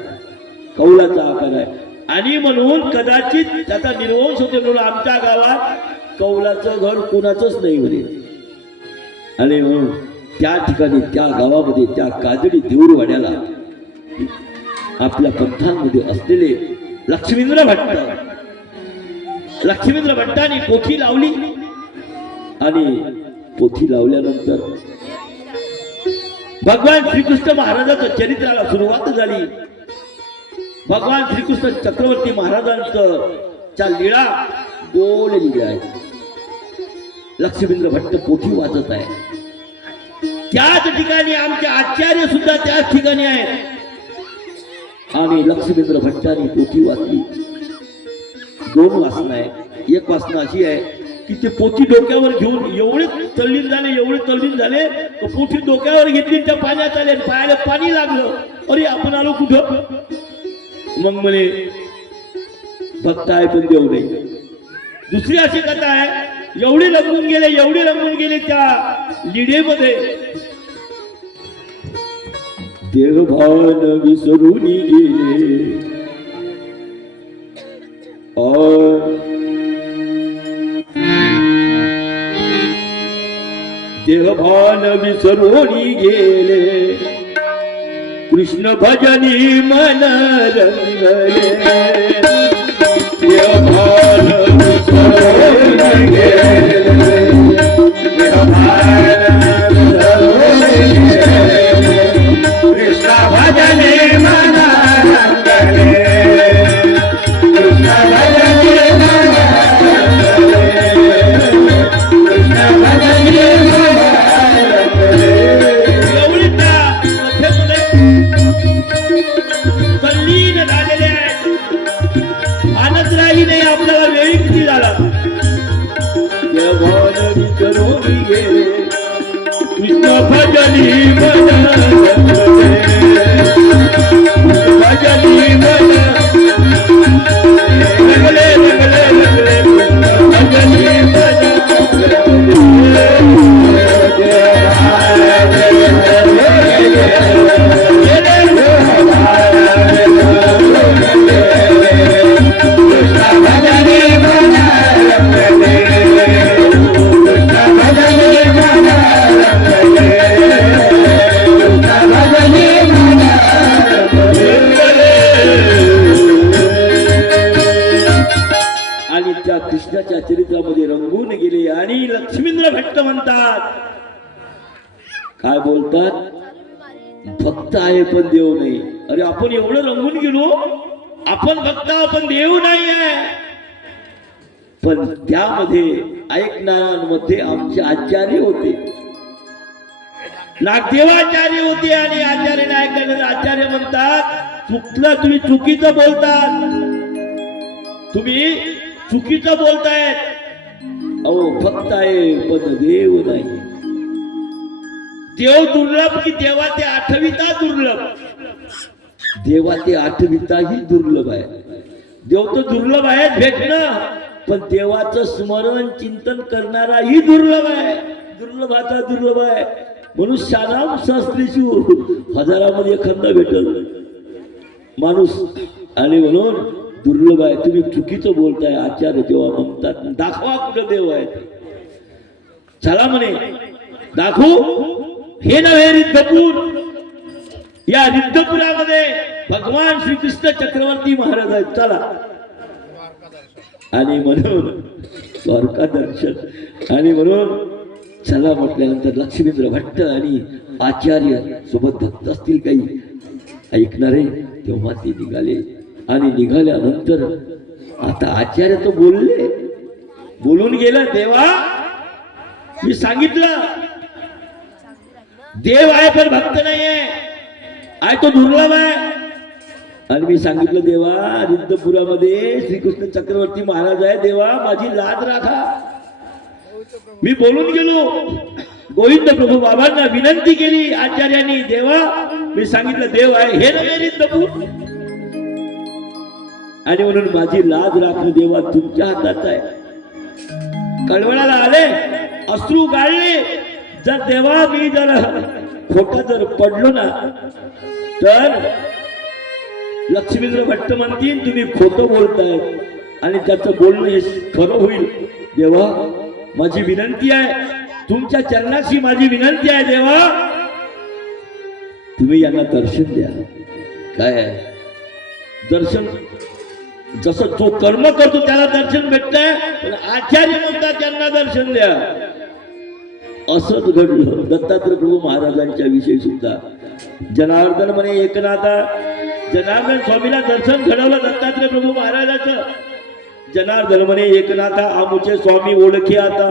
कौलाचा आकार आहे, आणि म्हणून कदाचित त्याचा निर्वंश होते, म्हणून आमच्या गावात कौलाचं घर कोणाचंच नाही म्हणे. आणि म्हणून त्या ठिकाणी त्या गावामध्ये त्या काजळी देऊरवाड्याला आपल्या पंथांमध्ये असलेले लक्ष्मींद्र भट्टांनी पोथी लावली. आणि पोथी लावल्यानंतर भगवान श्रीकृष्ण महाराजांचं चरित्राला सुरुवात झाली. भगवान श्रीकृष्ण चक्रवर्ती महाराजांचं च्या लीळा गोड लिहिल्या आहेत. लक्ष्मींद्र भट्ट पोथी वाचत आहे. त्याच ठिकाणी आमचे आचार्य सुद्धा त्याच ठिकाणी आहेत. आणि लक्ष्मींद्र भट्टांनी पोथी वाचली. 2 वासना आहेत. एक वासना अशी आहे की ते पोथी डोक्यावर घेऊन एवढे तल्लीन झाले, तर पोथी डोक्यावर घेतली, त्या पाण्यात आले, पायाला पाणी लागलं, अरे आपण आलो कुठं? मग म्हणे भक्त आहे पण देव नाही. दुसरी अशी कथा आहे, एवढी रंगून गेले त्या लिडेमध्ये, देवभान विसरून गेले. भान विसरून गेले कृष्ण भजनी मन रंगले भान विसरून गेले कृष्ण भजने मन रंगले कृष्ण भजने मन रंगले कृष्ण भजने मन रंगले एवढीचा तल्लीन झालेले आहेत आनंद राही नाही आपल्याला वेळी किती झाला भान विसरून गेले कृष्ण भजनी मन रंगले भजनी मन रंगले रंगले रंगले भजनी मन आणि त्या कृष्णाच्या चरित्रामध्ये रंगून गेले आणि लक्ष्मींद्र भट्ट म्हणतात काय बोलतात भक्त आहे पण देव नाही. अरे आपण एवढं रंगून गेलो आपण भक्त आपण देव नाही आहे. पण त्यामध्ये ऐकणाऱ्यांमध्ये आमचे आचार्य होते नागदेवाचार्य होते आणि आचार्याने ऐकल्यानंतर आचार्य म्हणतात चुकलं तुम्ही चुकीचं बोलतात तुम्ही चुकीचं बोलतायत अहो भक्त आहे पण देव नाही. देव दुर्लभ की देवा ते आठविता दुर्लभ देवा ते आठविताही दुर्लभ आहे. देव तर दुर्लभ आहे भेटणं पण देवाचं स्मरण चिंतन करणाराही दुर्लभ आहे. दुर्लभाचा दुर्लभ आहे. मनुष्यानाम सहस्रेषु हजारामध्ये एखादा भेटल माणूस आणि म्हणून दुर्लभ आहे. तुम्ही चुकीचं बोलताय. आचार्य जेव्हा म्हणतात दाखवा कुठं देव आहे चला म्हणे दाखवू हे नव्हे रिद्धपूर. या रिद्धपुरामध्ये भगवान श्रीकृष्ण चक्रवर्ती महाराज आहेत चला आणि म्हणून द्वारका दर्शन आणि म्हणून चला म्हटल्यानंतर लक्ष्मींद्र भट्ट आणि आचार्य सोबत भक्त असतील काही ऐकणारे तेव्हा ते निघाले आणि निघाल्यानंतर आता आचार्य तो बोलले बोलून गेला देवा मी सांगितलं देव आहे पण भक्त नाहीये आहे तो दुर्लभ आहे. आणि मी सांगितलं देवा रिद्धपुरामध्ये श्रीकृष्ण चक्रवर्ती महाराज आहे देवा माझी लाज राखा. मी बोलून गेलो गोविंद प्रभू बाबांना विनंती केली आचार्यांनी देवा मी सांगितलं देव आहे हे नव्हे रिद्धपूर आणि म्हणून माझी लाज राखणं देवा तुमच्या हातात आहे. कळवळाला आले अश्रू गाळले जर देवा मी जर खोटं जर पडलो ना तर लक्ष्मींद्र भट्ट म्हणतील तुम्ही खोटं बोलताय आणि त्याचं बोलणं हे खरं होईल. देवा माझी विनंती आहे तुमच्या चरणाशी माझी विनंती आहे देवा तुम्ही यांना दर्शन द्या. काय दर्शन जसं जो कर्म करतो त्याला दर्शन भेटतंय पण आचार्य म्हणतात त्यांना दर्शन द्या. असंच घडलं दत्तात्रय प्रभू महाराजांच्या विषयी सुद्धा. जनार्दन म्हणे एकनाथा जनार्दन स्वामीला दर्शन घडवलं दत्तात्रय प्रभू महाराजाचं. जनार्दन म्हणे एकनाथा आमुचे स्वामी ओळखे आता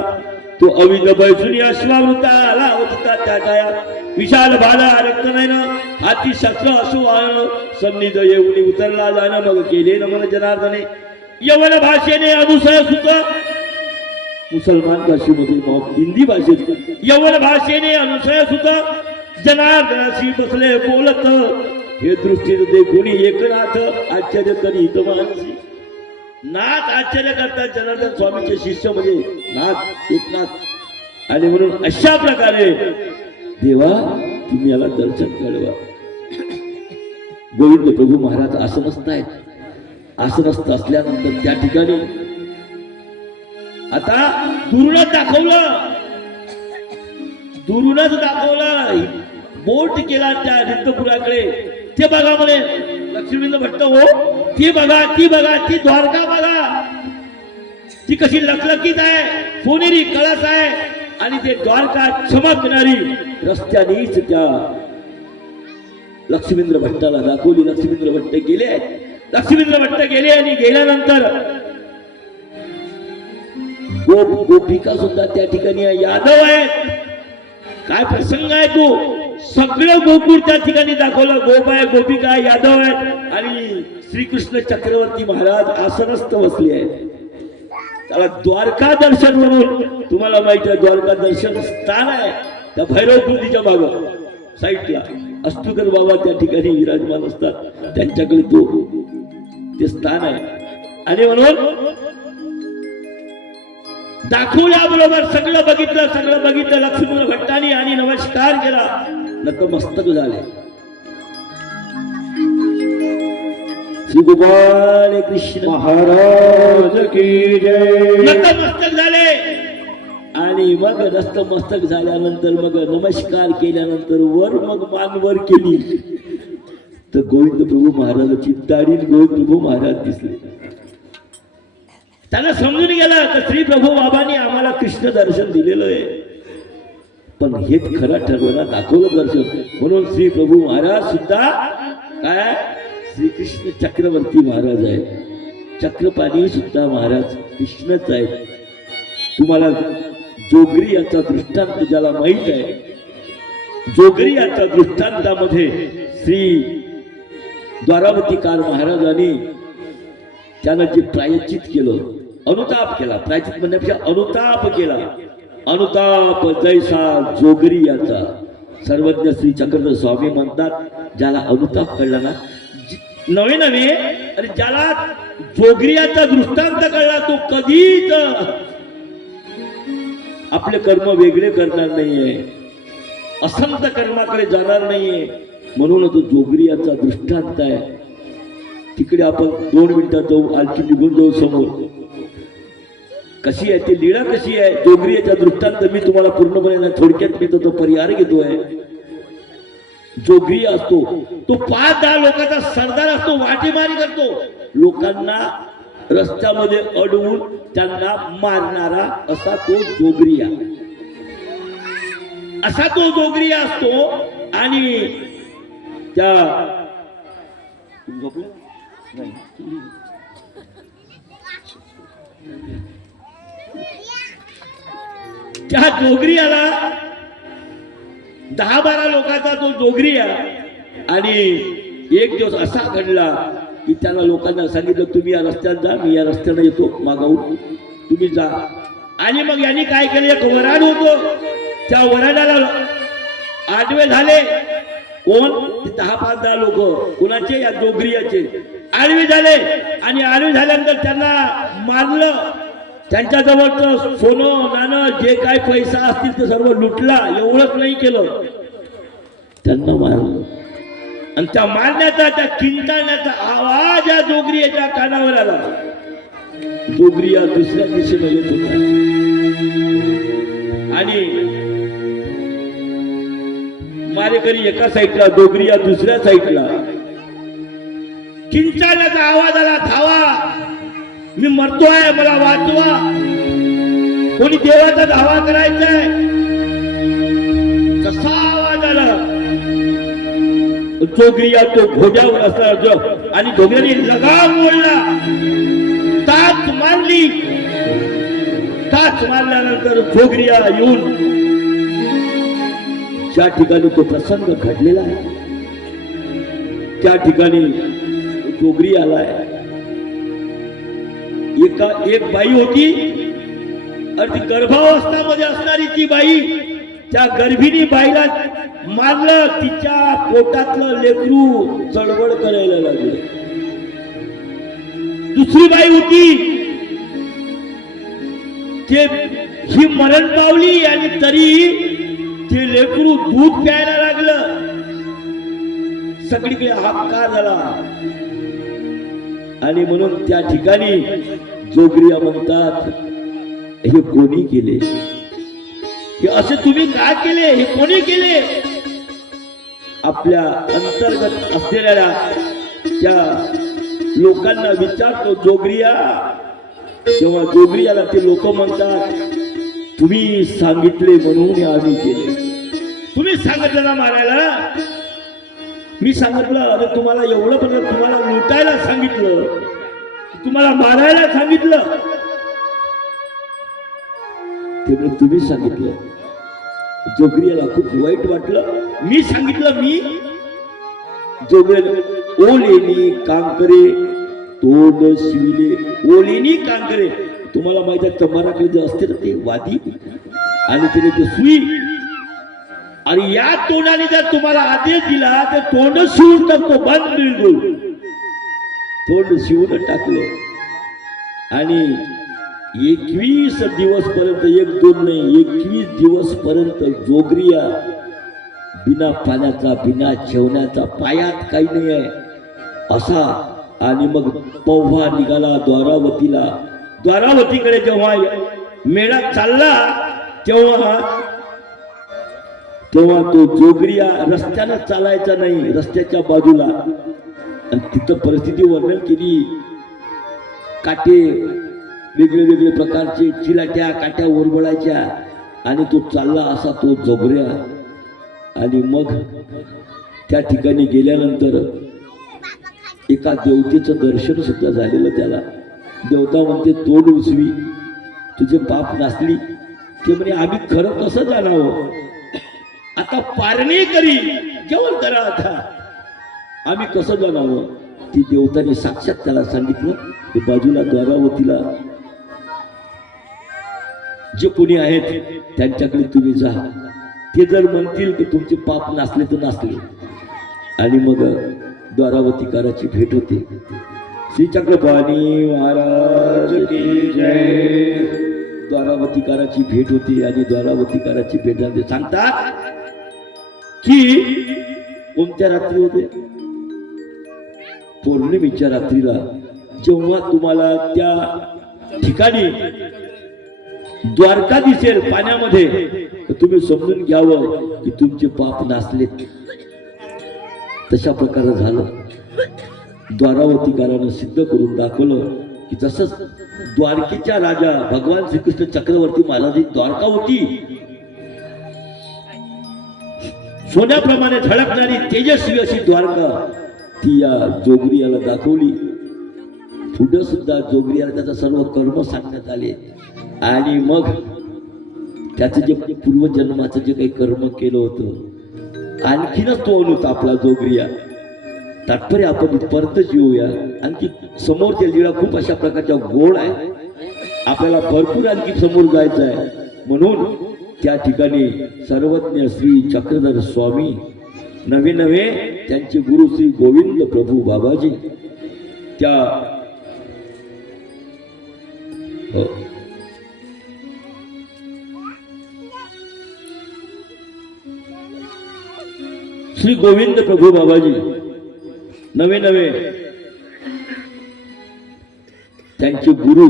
तो अविध बैसुनी अश्वावृता आला होता त्या काया विशाल भाला रक्त नाही ना हाती शस्त्र असू वाहन सन्निध येऊन उतरला जाणं मग केले नमन जनार्दने यवन भाषेने अनुसय सुत मुसलमान भाषेमध्ये हिंदी भाषेत यवन भाषेने अनुसय सुत जनार्दनाशी बसले बोलत हे दृष्टीने देखून एकनाथ आश्चर्य करी हित मानसी. नाथ आश्चर्य करतात जनार्दन स्वामीचे शिष्य म्हणजे नाथ एकनाथ आणि म्हणून अशा प्रकारे देवा तुम्ही याला दर्शन घडवा. गोविंद प्रभू महाराज आसनस्थ आहेत. आसनस्थ असल्यानंतर त्या ठिकाणी आता दुर्लभ दाखवलं दुरूनच दाखवलं, बोट केला त्या रिद्धपुराकडे. ते बघा म्हणे लक्ष्मींद्र भट्ट, हो ती बघा ती बघा, ती द्वारका बघा, ती कशी लखलखीत आहे, सोनेरी कळस आहे, आणि ते द्वारका चमकणारी रस्त्यानेच त्या लक्ष्मींद्र भट्टाला दाखवली. लक्ष्मींद्र भट्ट गेले. लक्ष्मींद्र भट्ट गेले आणि गेल्यानंतर गोपिका सुद्धा त्या ठिकाणी यादव आहेत. काय प्रसंग आहे तो, सगळं गोकुळ त्या ठिकाणी दाखवलं. गोप आहे, गोपिका आहे, यादव आहेत, आणि श्रीकृष्ण चक्रवर्ती महाराज आसनस्थ बसले आहेत. त्याला द्वारका दर्शन म्हणून, तुम्हाला माहिती आहे द्वारका दर्शन स्थान आहे त्या भैरवकृतीच्या मागं साईडला अष्टुकर बाबा त्या ठिकाणी विराजमान असतात, त्यांच्याकडे ते स्थान आहे. आणि म्हणून दाखवल्याबरोबर सगळं बघितलं लक्ष्मींद्र भट्टांनी आणि नमस्कार केला, नतमस्तक झाले. श्री गोपाल कृष्ण महाराज की जय. नतमस्तक झाले. आणि मग नतमस्तक झाल्यानंतर मग नमस्कार केल्यानंतर मग मान वर केली तर गोविंद प्रभू महाराजाची दाढी गोविंद प्रभू महाराज दिसले. त्यांना समजून गेलं की श्री प्रभू बाबांनी आम्हाला कृष्ण दर्शन दिलेलं आहे, पण हेच खरं ठरवलं, दाखवलं दर्शन. म्हणून श्री प्रभू महाराज सुद्धा काय श्रीकृष्ण चक्रवर्ती महाराज आहेत. चक्रपाणी सुद्धा महाराज कृष्णच आहेत. तुम्हाला जोगरी याचा दृष्टांत ज्याला माहित आहे, जोगरी याच्या दृष्टांतामध्ये श्री द्वारावतीकार महाराजांनी त्यानं जे प्रायश्चित केलं, अनुताप केला, प्रायश्चित म्हणण्यापेक्षा अनुताप केला. अनुताप जैसा जोगरी याचा. सर्वज्ञ श्री चक्रधर स्वामी म्हणतात, ज्याला अनुताप कळला ना नवे आणि ज्याला जोगरियाचा दृष्टांत कळला तो कधीच आपले कर्म वेगळे करणार नाहीये, असंत कर्माकडे जाणार नाहीये. म्हणून तो जोगरियाचा दृष्टांत आहे. तिकडे आपण 2 मिनिटात जाऊ, आणखी निघून जाऊ समोर. कशी आहे ती लीळा, कशी आहे जोगरियाचा दृष्टांत मी तुम्हाला पूर्णपणे थोडक्यात मी तो परिहार घेतोय. जोगरी असतो तो 5-10 लोकांचा सरदार असतो, वाटेमारी करतो, लोकांना रस्त्यामध्ये अडवून त्यांना मारणारा असा तो जोगरिया, असा तो जोगरिया असतो. आणि त्या जोगरियाला 10-12 लोकांचा तो जोगरिया. आणि एक दिवस असा घडला की त्याला लोकांना सांगितलं, तुम्ही या रस्त्यात जा, मी या रस्त्याने येतो मागाहून, तुम्ही जा. आणि मग यांनी काय केलं, एक वराड होतो, त्या वराडाला आडवे झाले. कोण? 10-15 लोक. कोणाचे? या जोगरियाचे. आडवे झाले आणि आडवे झाल्यानंतर त्यांना मारलं. त्यांच्या जवळचं सोनं नाणं जे काय पैसा असतील ते सर्व लुटला. एवढंच नाही केलं, त्यांना मारलं. आणि त्या मारण्याचा, त्या किंचाळण्याचा आवाज या जोगरियाच्या कानावर आला. जोगरिया दुसऱ्या दिशेने येत होता आणि मारेकरी एका साईडला, जोगरिया दुसऱ्या साईडला. किंचाळण्याचा आवाज आला, धावा, मी मरतोय, मला वाचवा, कोणी देवाचा धावा करायचाय. कसा आवाज आला. जोगरिया तो घोड्यावर असला आणि घोड्याने लगाम ओढला, टाच मारली. टाच मारल्यानंतर जोगरिया येऊन ज्या ठिकाणी तो प्रसंग घडलेला आहे त्या ठिकाणी जोगरिया आलाय. एक बाई होती, अगदी गर्भावस्थामध्ये असणारी ती बाई, त्या गर्भिणी बाईला मारलं. तिच्या पोटातलं लेकरू चळवळ करायला लागलं. दुसरी बाई होती, ही मरण पावली आणि तरी ते लेकरू दूध प्यायला लागलं. सगळीकडे हाहाकार झाला. आणि म्हणून त्या ठिकाणी जोगरिया म्हणतात, हे कोणी केले, हे असे तुम्ही का केले, हे कोणी केले? आपल्या अंतर्गत असलेल्या त्या लोकांना विचारतो जोगरिया. तेव्हा जोगरियाला ते लोक म्हणतात, तुम्ही सांगितले म्हणून आम्ही केले. तुम्ही सांगितलं ना मारायला, मी सांगितलं. अरे तुम्हाला एवढं पण तुम्हाला लुटायला सांगितलं, तुम्हाला मारायला सांगितलं, तेव्हा तुम्ही सांगितलं. जोगरियाला खूप वाईट वाटलं. मी सांगितलं, मी जोगरिया ओलेनी कांकरे तोंड शिविले. ओलेनी कांकरे, तुम्हाला माहित आहे तंबाराकडे जे असते ना ते वादी आणि तिने ते सुई, आणि या तोंडाने जर तुम्हाला आदेश दिला तर तोंड शिवून टाकतो. बंद बिलकुल तोंड शिवून टाकलं. आणि 21 दिवस पर्यंत, 1-2 नाही, 21 दिवस पर्यंत जोगरिया बिना पाण्याचा, बिना जेवण्याचा, पायात काही नाही आहे असा. आणि मग पौवा निघाला द्वारावतीला. द्वारावतीकडे जेव्हा मेळा चालला तेव्हा तो जोगरिया रस्त्यानं चालायचा नाही, रस्त्याच्या बाजूला. आणि तिथं परिस्थिती वर्णन केली. काटे वेगळे वेगळे प्रकारचे, चिलाट्या काट्या ओरबडायच्या, आणि तो चालला असा तो जोगरिया. आणि मग त्या ठिकाणी गेल्यानंतर एका देवतेचं दर्शन सुद्धा झालेलं त्याला. देवता म्हणते, तोंड उचवी, तुझे पाप नासली. ते म्हणे, आम्ही खरं कसं जाणावं? आता पारणी करी, जेवण करा, आता आम्ही कसं जाणावं? ती देवताने साक्षात त्याला सांगितलं की बाजूला द्वारावतीला जे कोणी आहेत त्यांच्याकडे तुम्ही जा. ते जर म्हणतील की तुमचे पाप नासले तर नासले. आणि मग द्वारावतीकाराची भेट होते. श्री चक्रपाणी महाराज की जय. द्वारावतीकाराची भेट होती. आणि द्वारावतीकाराची भेट झाली. सांगतात की कोणत्या रात्री होते? पौर्णिमेच्या रात्रीला. जेव्हा तुम्हाला त्या ठिकाणी द्वारका दिसेल पाण्यामध्ये, तर तुम्ही समजून घ्यावं की तुमचे पाप नासलेत. तशा प्रकारे झालं. द्वारावतीकारानं सिद्ध करून दाखवलं की जसं द्वारकेच्या राजा भगवान श्रीकृष्ण चक्रवर्ती महाराज द्वारका होती, सोन्याप्रमाणे झळकणारी तेजस्वी अशी द्वारका ती या जोगरियाला दाखवली. पुढे सुद्धा जोगरियाला त्याचं सर्व कर्म सांगण्यात आले. आणि मग त्याचं जे पूर्वजन्माचं जे काही कर्म केलं होतं, आणखीनच तो अनुतापला जोगरिया. तात्पर्य आपण इथपर्यंत येऊया. आणखी समोरच्या लीळा खूप अशा प्रकारच्या गोड आहे, आपल्याला भरपूर आणखी समोर जायचं आहे. म्हणून त्या ठिकाणी सर्वज्ञ श्री चक्रधर स्वामी, नवे नवे त्यांचे गुरु श्री गोविंद प्रभू बाबाजी, त्या श्री गोविंद प्रभू बाबाजी नवे नवे त्यांचे गुरु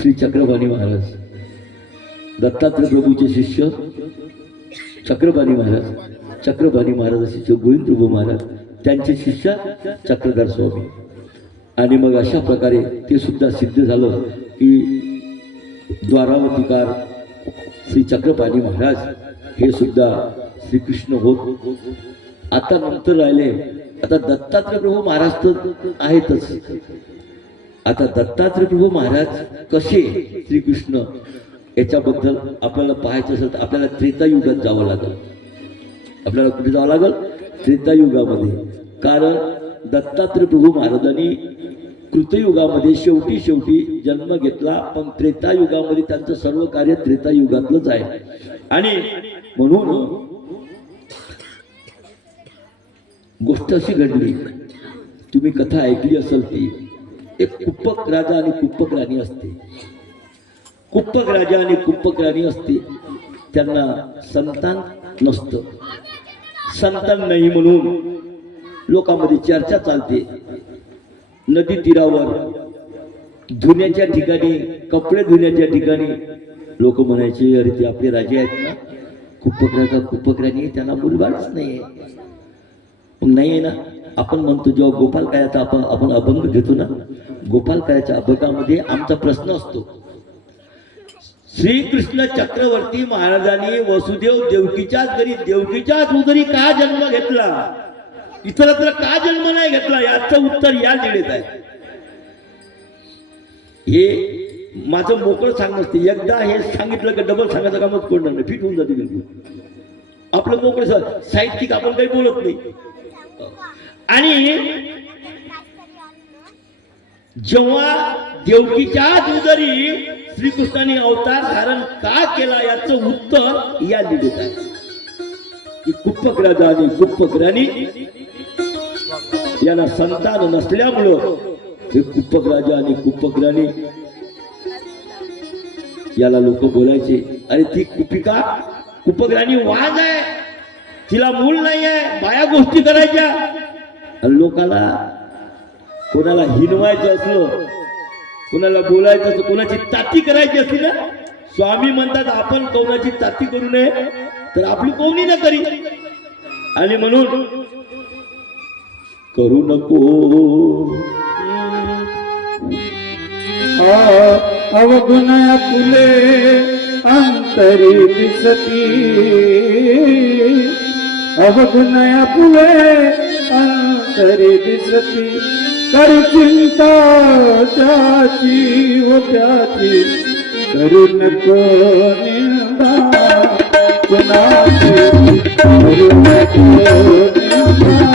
श्री चक्रपाणी महाराज, दत्तात्रय प्रभूचे शिष्य चक्रपाणी महाराज, चक्रपाणी महाराज शिष्य गोविंद प्रभू महाराज, त्यांचे शिष्य चक्रधर स्वामी. आणि मग अशा प्रकारे ते सुद्धा सिद्ध झालं की द्वारावतीकार श्री चक्रपाणी महाराज हे सुद्धा श्रीकृष्ण होत. आता नंतर राहिले, आता दत्तात्रय प्रभू महाराज तर आहेतच. आता दत्तात्रय प्रभू महाराज कसे श्रीकृष्ण, याच्याबद्दल आपल्याला पाहायचं असेल तर आपल्याला त्रेतायुगात जावं लागेल. आपल्याला कुठे जावं लागेल? त्रेतायुगामध्ये. कारण दत्तात्रय प्रभू महाराजांनी कृतयुगामध्ये शेवटी जन्म घेतला, पण त्रेतायुगामध्ये त्यांचं सर्व कार्य त्रेतायुगातलंच आहे. आणि म्हणून गोष्ट अशी घडली, तुम्ही कथा ऐकली असेल ती, एक कुप्पक राजा आणि कुप्पक राणी असते. कुप्पक राजा आणि कुप्पक राणी असते, त्यांना संतान नसतं. संतान नाही म्हणून लोकांमध्ये चर्चा चालते. नदी तीरावर धुण्याच्या ठिकाणी, कपडे धुण्याच्या ठिकाणी लोक म्हणायचे अरे ते आपले राजे आहेत ना, कुपकराणी त्यांना मुलबाळच नाही आहे. मग नाही आहे ना, आपण म्हणतो जेव्हा गोपाल कायाचा आपण अभंग घेतो ना, गोपाल कायाच्या अभंगामध्ये आमचा प्रश्न असतो, श्रीकृष्ण चक्रवर्ती महाराजांनी वसुदेव देवकीच्याच घरी देवकीच्याच उदरी का जन्म घेतला, इतरत्र का जन्म नाही घेतला, याचं उत्तर या लिहित आहे. हे माझं मोकळं सांगणं असते, एकदा हे सांगितलं की डबल सांगायचं कामच पडणार नाही, फिट होऊन जाते बिलकुल. आपलं मोकळं साहित्यिक आपण काही बोलत नाही. आणि जेव्हा देवकीच्या उदरी श्रीकृष्णाने अवतार धारण का केला, याचं उत्तर या लिहित आहे की कुप्पक राजा आणि कुप्पक राणी यांना संतान नसल्यामुळं हे कुप्पक राजा आणि कुप्पक राणी याला लोक बोलायचे, अरे ती कुप्पक राणी वाज आहे, तिला मूल नाही आहे, बाया गोष्टी करायच्या. आणि लोकाला कोणाला हिनवायचं असलं, कोणाला बोलायचं असलं, कोणाची ताती करायची असली ना, स्वामी म्हणतात आपण कोणाची ताती करू नये तर आपली कोणी ना करी. आणि म्हणून करू नको अवगुणया फुले अंतरी दिसती, अवगुणया फुले अंतरी दिसती, करू चिंता त्याची व त्याची, करू नको निंदा कुणाची, करू नको निंदा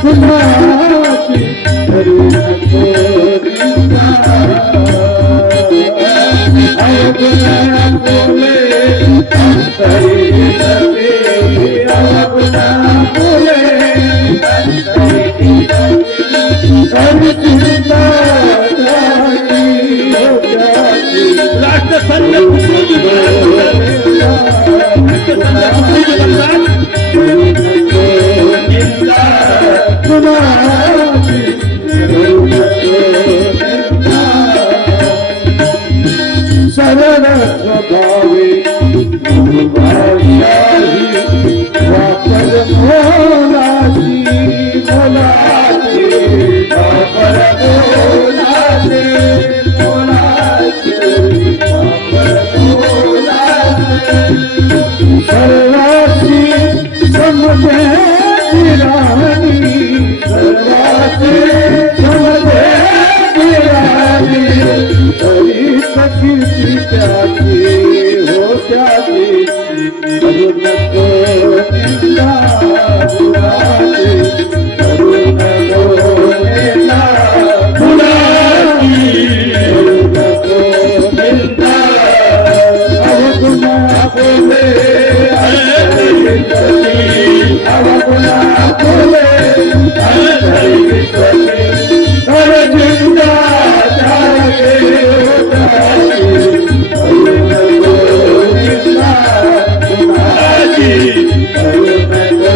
कुणाची, करू नको निंदा. अवगुणया फुले अंतरी दिसती, अवगुणया फुले अंतरी दिसती, करू चिंता त्याची व त्याची, राष्ट्रसंत सरळ स्वभावी भाषाही वापर मोलाची, मोलाची वापर मोलाची, मोलाची वापर मोलाची, सर्वाची समजे राणी, सर्वाची समजे राणी, तरी सखी त्याची हो त्याची, करू नको निंदा कुणाची, करू नको निंदा कुणाची, करू नको निंदा. अवगुणया फुले अंतरी दिसती, अवगुणया फुले अंतरी दिसती, करू चिंता त्याची व त्याची, करू नको निंदा कुणाची, करू नको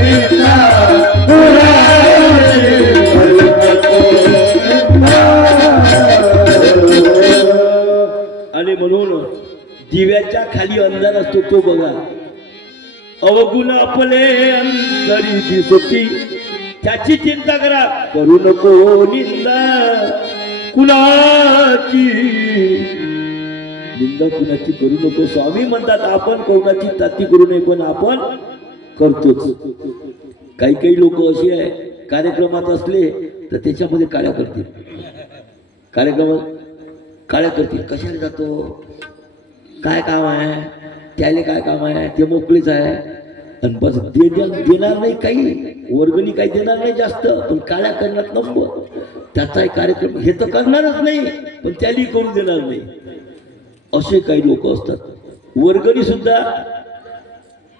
निंदा कुणाची, करू नको निंदा. आणि म्हणून दिव्याच्या खाली अंधार असतो तो बघा, अवगुण आपले अंतरी दिसती, त्याची चिंता करा, करू नको निंदा कुणाची, निंदा कुणाची करू नको. स्वामी म्हणतात आपण कोणाची ताती करू नये, पण आपण करतोच. काही काही लोक असे आहे, कार्यक्रमात असले तर त्याच्यामध्ये काळ्या करतील, कार्यक्रमात काळ्या करतील. कशाला जातो, काय काम आहे, त्याले काय काम आहे, ते मोकळीच आहे. आणि बस देणार नाही काही, वर्गणी काही देणार नाही जास्त, पण काळ्या करणार नंबर. त्याचा एक कार्यक्रम हे तर करणारच नाही, पण त्याला करू देणार नाही. असे काही लोक असतात. वर्गणी सुद्धा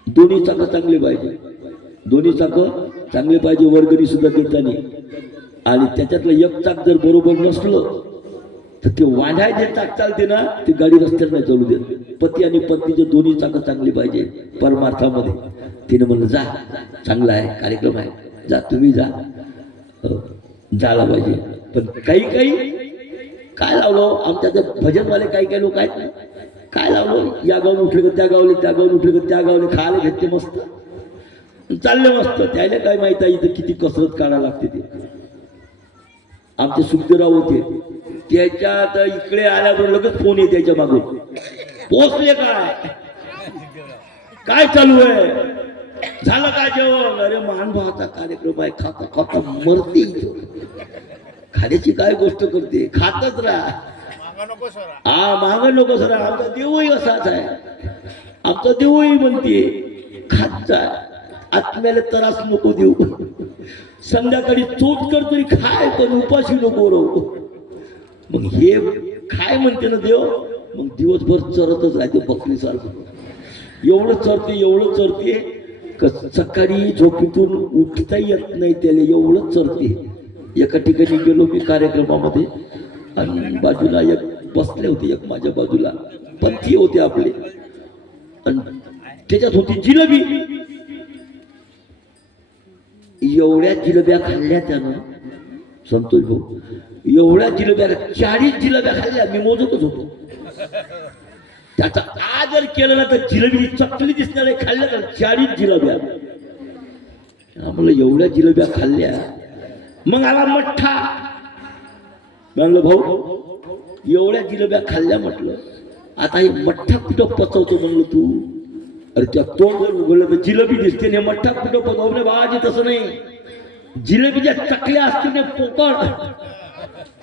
दोन्ही चाकं चांगले पाहिजे, दोन्ही चाकं चांगले पाहिजे वर्गणी सुद्धा देताना. आणि त्याच्यातलं एक चाक जर बरोबर नसलं तर ते वाढाय जे चाक चालते ना, ती गाडी रस्त्यावर नाही चालू देत. पती आणि पत्नीचे दोन्ही चाकं चांगली पाहिजे परमार्थामध्ये. तिने म्हणलं जा, चांगला आहे कार्यक्रम आहे, जा तुम्ही जा, जायला पाहिजे. पण काही काही काय लावलं, आमच्या ते भजनवाले काही काही लोक आहेत ना, काय लावलं, या गावून उठले का त्या गावले, त्या गावून उठले का त्या गावले, खायला घेतले मस्त, चालले मस्त. त्याला काय माहित आहे इथं किती कसरत काढायला लागते ते. आमचे सुखदेवराव होते, त्याच्यात इकडे आल्यावर लगेच फोन येते त्याच्या मागून, पोचले काय चालू आहे, झालं काय जेवण, अरे मानभावाचा कार्यक्रम आहे, खाता खाता मरते इथं. खाण्याची काय गोष्ट करते, खातच राहा. माग नको सर, आमचा देवही असाच आहे, आमचा देवही म्हणते खात जा, आत्म्याला त्रास नको देऊ, संध्याकाळी चोच कर तरी खाय पण उपाशी नको राहू. मग हे काय म्हणते ना देव, मग दिवसभर चरतच राहते बकरीसारखं, एवढं चरते सकाळी झोपेतून उठता येत नाही त्याला, एवढं चरते. एका ठिकाणी गेलो मी कार्यक्रमामध्ये, आणि बाजूला एक बसले होते, एक माझ्या बाजूला पंथी होते आपले, आणि त्याच्यात होती जिलेबी. एवढ्या जिलेब्या खाल्ल्या त्यानं, संतोष भाऊ, एवढ्या जिलेब्या, 40 जिलेब्या खाल्ल्या, मी मोजतच होतो. त्याचा आदर केला ना तर जिलेबी चकली दिसणार आहे, खाल्ल्या तर 40 जिलेब्या. आम्हाला एवढ्या जिलेब्या खाल्ल्या. मग आला मठ्ठा, म्हणलं भाऊ एवढ्या जिलेब्या खाल्ल्या, म्हटलं आता हे मठ्ठा कुठं पचवतो म्हणलं तू. अरे त्या तोंड उघडलं तर जिलेबी दिसते, ने मठ्ठा कुठं पचवणे बाबाजी, तसं नाही, जिलेबीच्या चकल्या असतील ने पोकळ,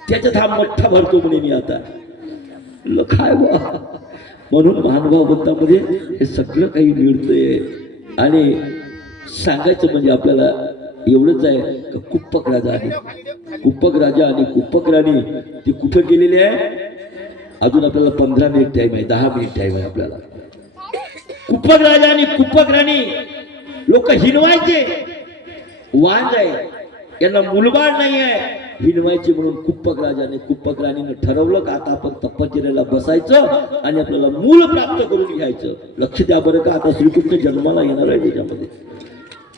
त्याच्यात हा मठ्ठा भरतो म्हणे मी आता. खाय बा. म्हणून महानुभावबंधामध्ये हे सगळं काही मिळतंय. आणि सांगायचं म्हणजे आपल्याला एवढंच आहे का कुप्पक राजा आहे, कुप्पक राजा आणि कुप्पक राणी ते कुठं गेलेले आहे. अजून आपल्याला 15 मिनिट टाइम आहे, 10 मिनिट टाइम आहे आपल्याला. कुप्पक राजा आणि कुप्पक राणी लोक हिनवायचे, वांज आहे, यांना मुलबाळ नाही आहे, हिनवायचे. म्हणून कुप्पक राजाने कुप्पक राणीने ठरवलं का आता आपण तपश्चर्याला बसायचं आणि आपल्याला मूल प्राप्त करून घ्यायचं. लक्ष द्या बरं का, आता श्रीकृष्ण जन्माला येणार आहे त्याच्यामध्ये,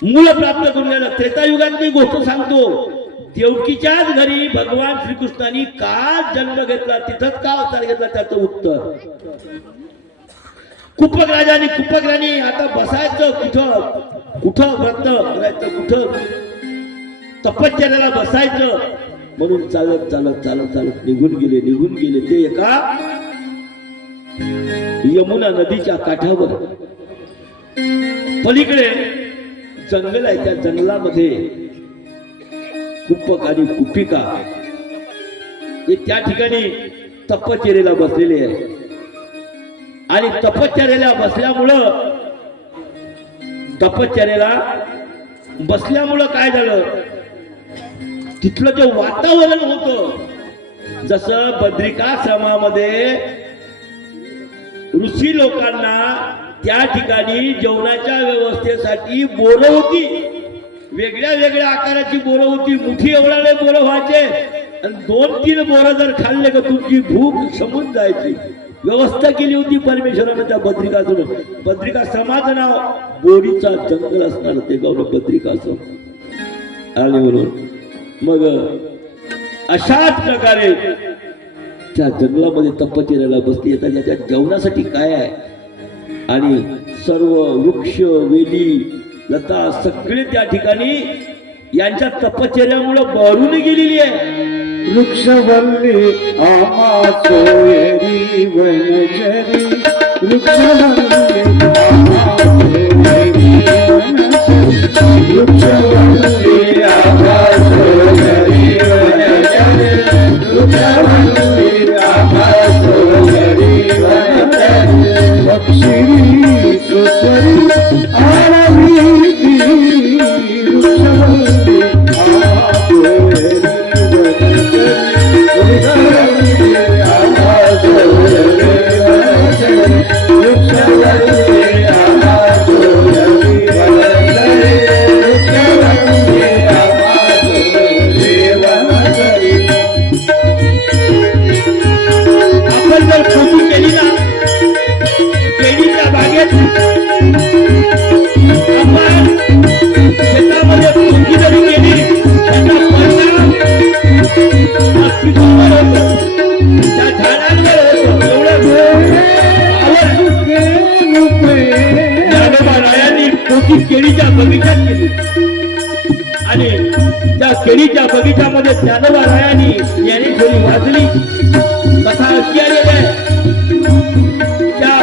मूल प्राप्त करून घ्यायला. त्रेतायुगात मी गोष्ट सांगतो, देवकीच्याच घरी भगवान श्रीकृष्णाने का जन्म घेतला, तिथंच का अवतार घेतला, त्याचं उत्तर. कुप्पक राजा आणि कुप्पक राणी आता बसायचं कुठं, कुठं व्रत करायचं, कुठं तपश्चर्याला बसायचं. म्हणून चालत चालत चालत चालत निघून गेले ते एका यमुना नदीच्या काठावर. पलीकडे जंगल आहे, त्या जंगलामध्ये कुप्पक आणि कुपिका हे त्या ठिकाणी तपश्चर्याला बसलेले आहे. आणि तपश्चर्याला बसल्यामुळं काय झालं, तिथलं जे वातावरण होतं, जसं बद्रिकाश्रमामध्ये ऋषी लोकांना त्या ठिकाणी जेवणाच्या व्यवस्थेसाठी बोरं होती, वेगळ्या वेगळ्या आकाराची बोरं होती, मुठी एवढाले बोरं व्हायचे, आणि 2-3 बोरं जर खाल्ले का तुमची भूक शमून जायची. व्यवस्था केली होती परमेश्वरानं त्या बद्रिकाश्रम. बद्रिकाश्रमाचं नाव बोरीचा जंगल असणार, ते गाव बद्रिकाश्रम आले. म्हणून मग अशाच प्रकारे त्या जंगलामध्ये तपश्चर्याला बसली. येतात त्याच्या जेवणासाठी काय आहे, आणि सर्व वृक्ष वेली लता सगळे त्या ठिकाणी यांच्या तपश्चर्यामुळे बळून गेलेली आहे. वृक्षवल्ली आम्हा सोयरी वनचरी, वृक्षवल्ली आम्हा सोयरी वनचरी, वृक्षवल्ली आम्हा सोयरी वनचरी, वृक्षवल्ली आम्हा सोयरी वनचरी, पक्षी सुसरी आरवी वृक्षवल्ली आम्हा सोयरी केळीच्या बगीच्यामध्ये ज्ञानोबा रायांनी ज्ञानेश्वरी वाचली. कथा अशी आलेली आहे, त्या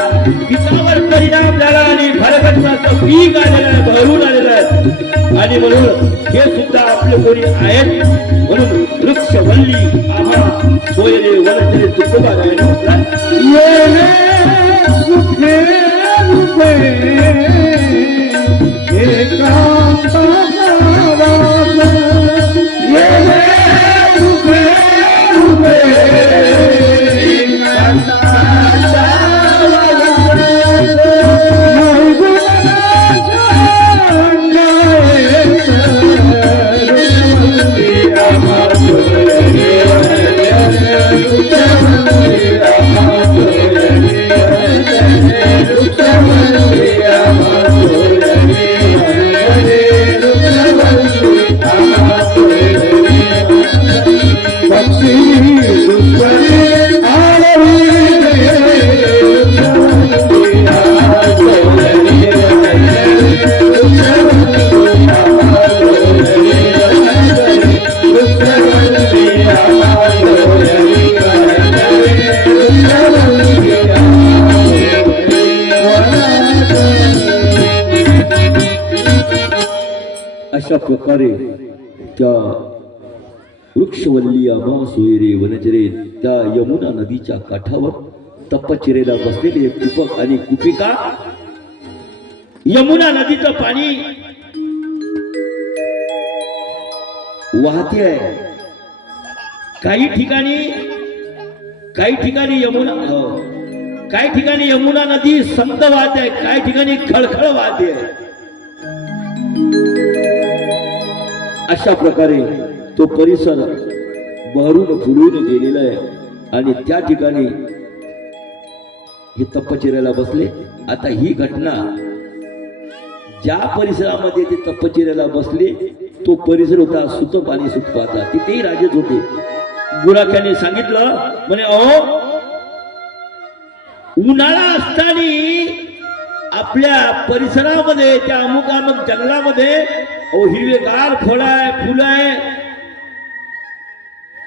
पिकावर परिणाम झाला आणि फरकटनाचं पीक आलेलं आहे, भरून आलेलं आहे. आणि म्हणून हे सुद्धा आपले कोणी आहेत. म्हणून वृक्षवल्ली आम्हा सोयरे वनचरे तुकोबा रायांनी म्हटलं, अशा प्रकारे त्या वृक्षवल्ली आम्हा सोयरे वनचरे त्या यमुना नदीच्या काठावर तपचिरेला बसलेले एक कुपक आणि कुपिका. यमुना नदीचं पाणी वाहते आहे. काही ठिकाणी यमुना नदी संत वाहते आहे, काही ठिकाणी खळखळ वाहते आहे. अशा प्रकारे तो परिसर बहरून फुलून गेलेला आहे. आणि त्या ठिकाणी हे तपचिरेला बसले. आता ही घटना ज्या परिसरामध्ये ते तपचिरेला बसले तो परिसर होता सुतप आणि सुतपाचा. तिथेही राजेच होते. गुराख्याने सांगितलं, म्हणे अहो, उन्हाळा असताना आपल्या परिसरामध्ये त्या अमुक जंगलामध्ये हिरवेगार फळ आहे, फुलं आहे,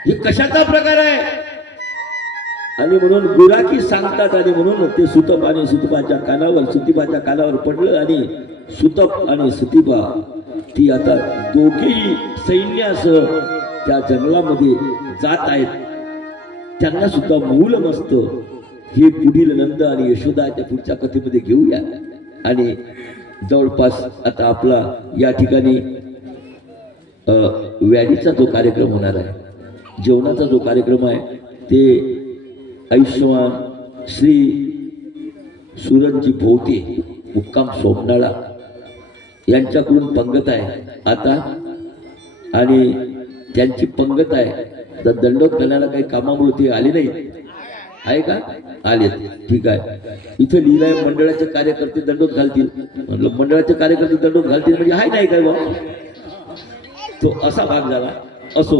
हे कशाचा प्रकार आहे? आणि म्हणून गुराखी सांगतात. आणि म्हणून ते सुतप आणि सुतपाच्या कानावर पडलं. आणि सुतप आणि सुतिपा ती आता दोघेही सैन्यासह त्या जंगलामध्ये जात आहेत. त्यांना सुद्धा मूल नसतं. हे पुढील नंद आणि यशोदाच्या पुढच्या कथेमध्ये घेऊया. आणि जवळपास आता आपला या ठिकाणी व्याडीचा जो कार्यक्रम होणार आहे, जेवणाचा जो कार्यक्रम आहे, ते आयुष्यमान श्री सुरंजी भोवते मुक्काम सोमनाळा यांच्याकडून पंगत आहे आता. आणि त्यांची पंगत आहे. तर दंडोत करण्याला काही कामामुळे ते आले नाही आहे का? आलेत, ठीक आहे. इथं लिहिलंय मंडळाचे कार्यकर्ते दंडोत घालतील. म्हटलं मंडळाचे कार्यकर्ते दंडोत घालतील म्हणजे हाय नाही काय बाबा? तो असा भाग झाला. असो.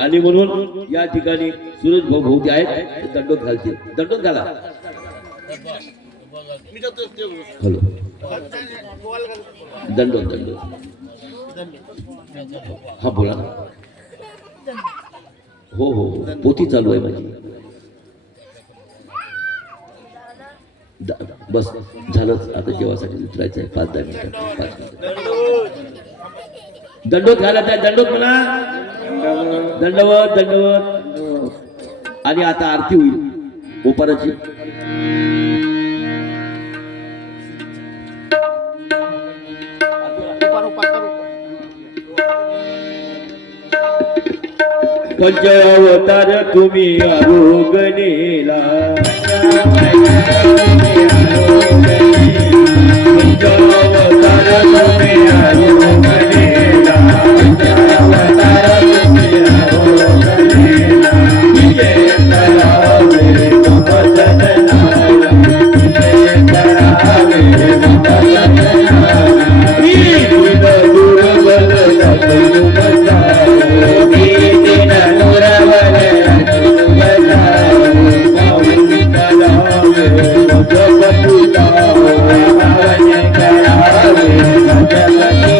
आणि म्हणून या ठिकाणी सूरज भाऊ भोवते आहेत, दंडोत घालतील. दंडोत घाला. हॅलो, दंडोत. हा बोला. हो हो, पोथी चालू आहे माझी. बस झालंच. आता जेवासाठी उतरायचं आहे. 5-10 मिनिटं. दंडोत घालत आहे. दंडोत म्हणा. दंडवत. आणि आता आरती होईल ओपाराची. पंचावतार तुम्ही आरोगणेला, पंचावतार तुम्ही आरोगणेला, पंचावतार तुम्ही आरोगणेला, विजय करावे भक्तजनाला, विजय करावे भक्तजनाला, दीन दुर्बल दासू बचाओ, दीन दुर्बल दासू बचाओ, गोविंद करावे भगवती करावे भगवती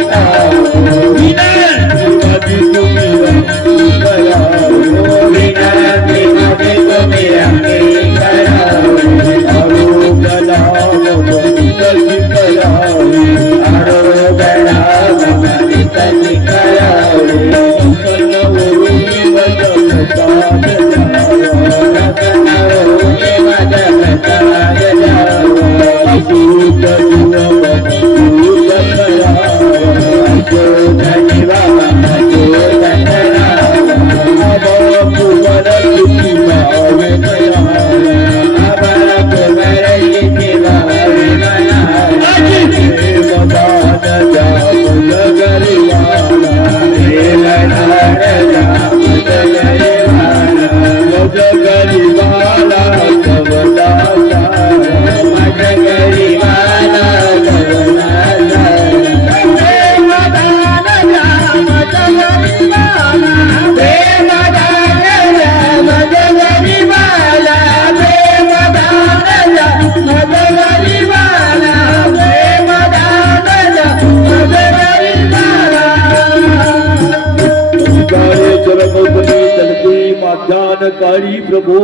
स्नान काळी प्रभो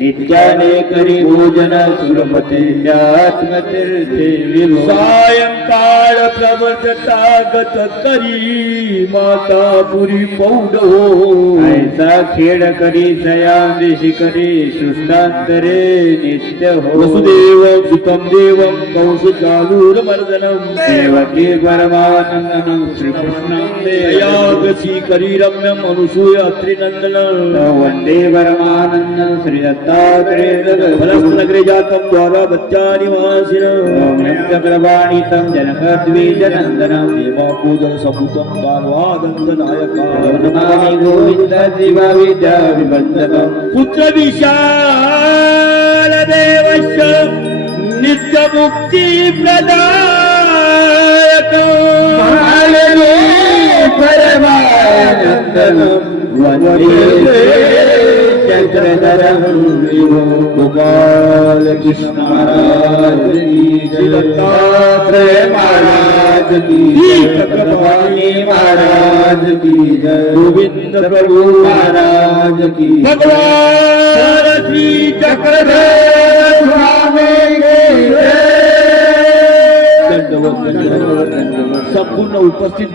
नित्याने करी भोजन सुरपते आत्मतीर्थे विभो सायंकाळ प्रवर्ततागत करी माता पुरी पौड हो ऐसा खेळ करी सयादेशी करी सृष्टांतरे नित्य हो वसुदेव सुतम देवम कंस चालूरमर्दनम देवकी परमानंदनं श्रीकृष्णं दयागती करी रम्य मनुसूय अत्रिनंदन वंदे परमानंदं श्री दत्तात्रेय फलस्तनगरे जातं द्वारा बच्चानिवासिनं नित्यप्रभाणितं जनकद्विजनन्दनं हेमापूजन सपुतं गार्वादन्तनायका नमामि गोविन्द शिवा विद्या विबन्धकम् पुत्र विशाल देवस्य नित्यमुक्ती प्रदायक परमानन्दनं वन्दे चक्रधरं विभो गोपाल कृष्ण महाराज की जय दत्तात्रेय महाराज की जय भगवानी महाराज की जय गोविंद प्रभु महाराज की भगवान श्री चक्रधर स्वामी की जय संपूर्ण उपस्थित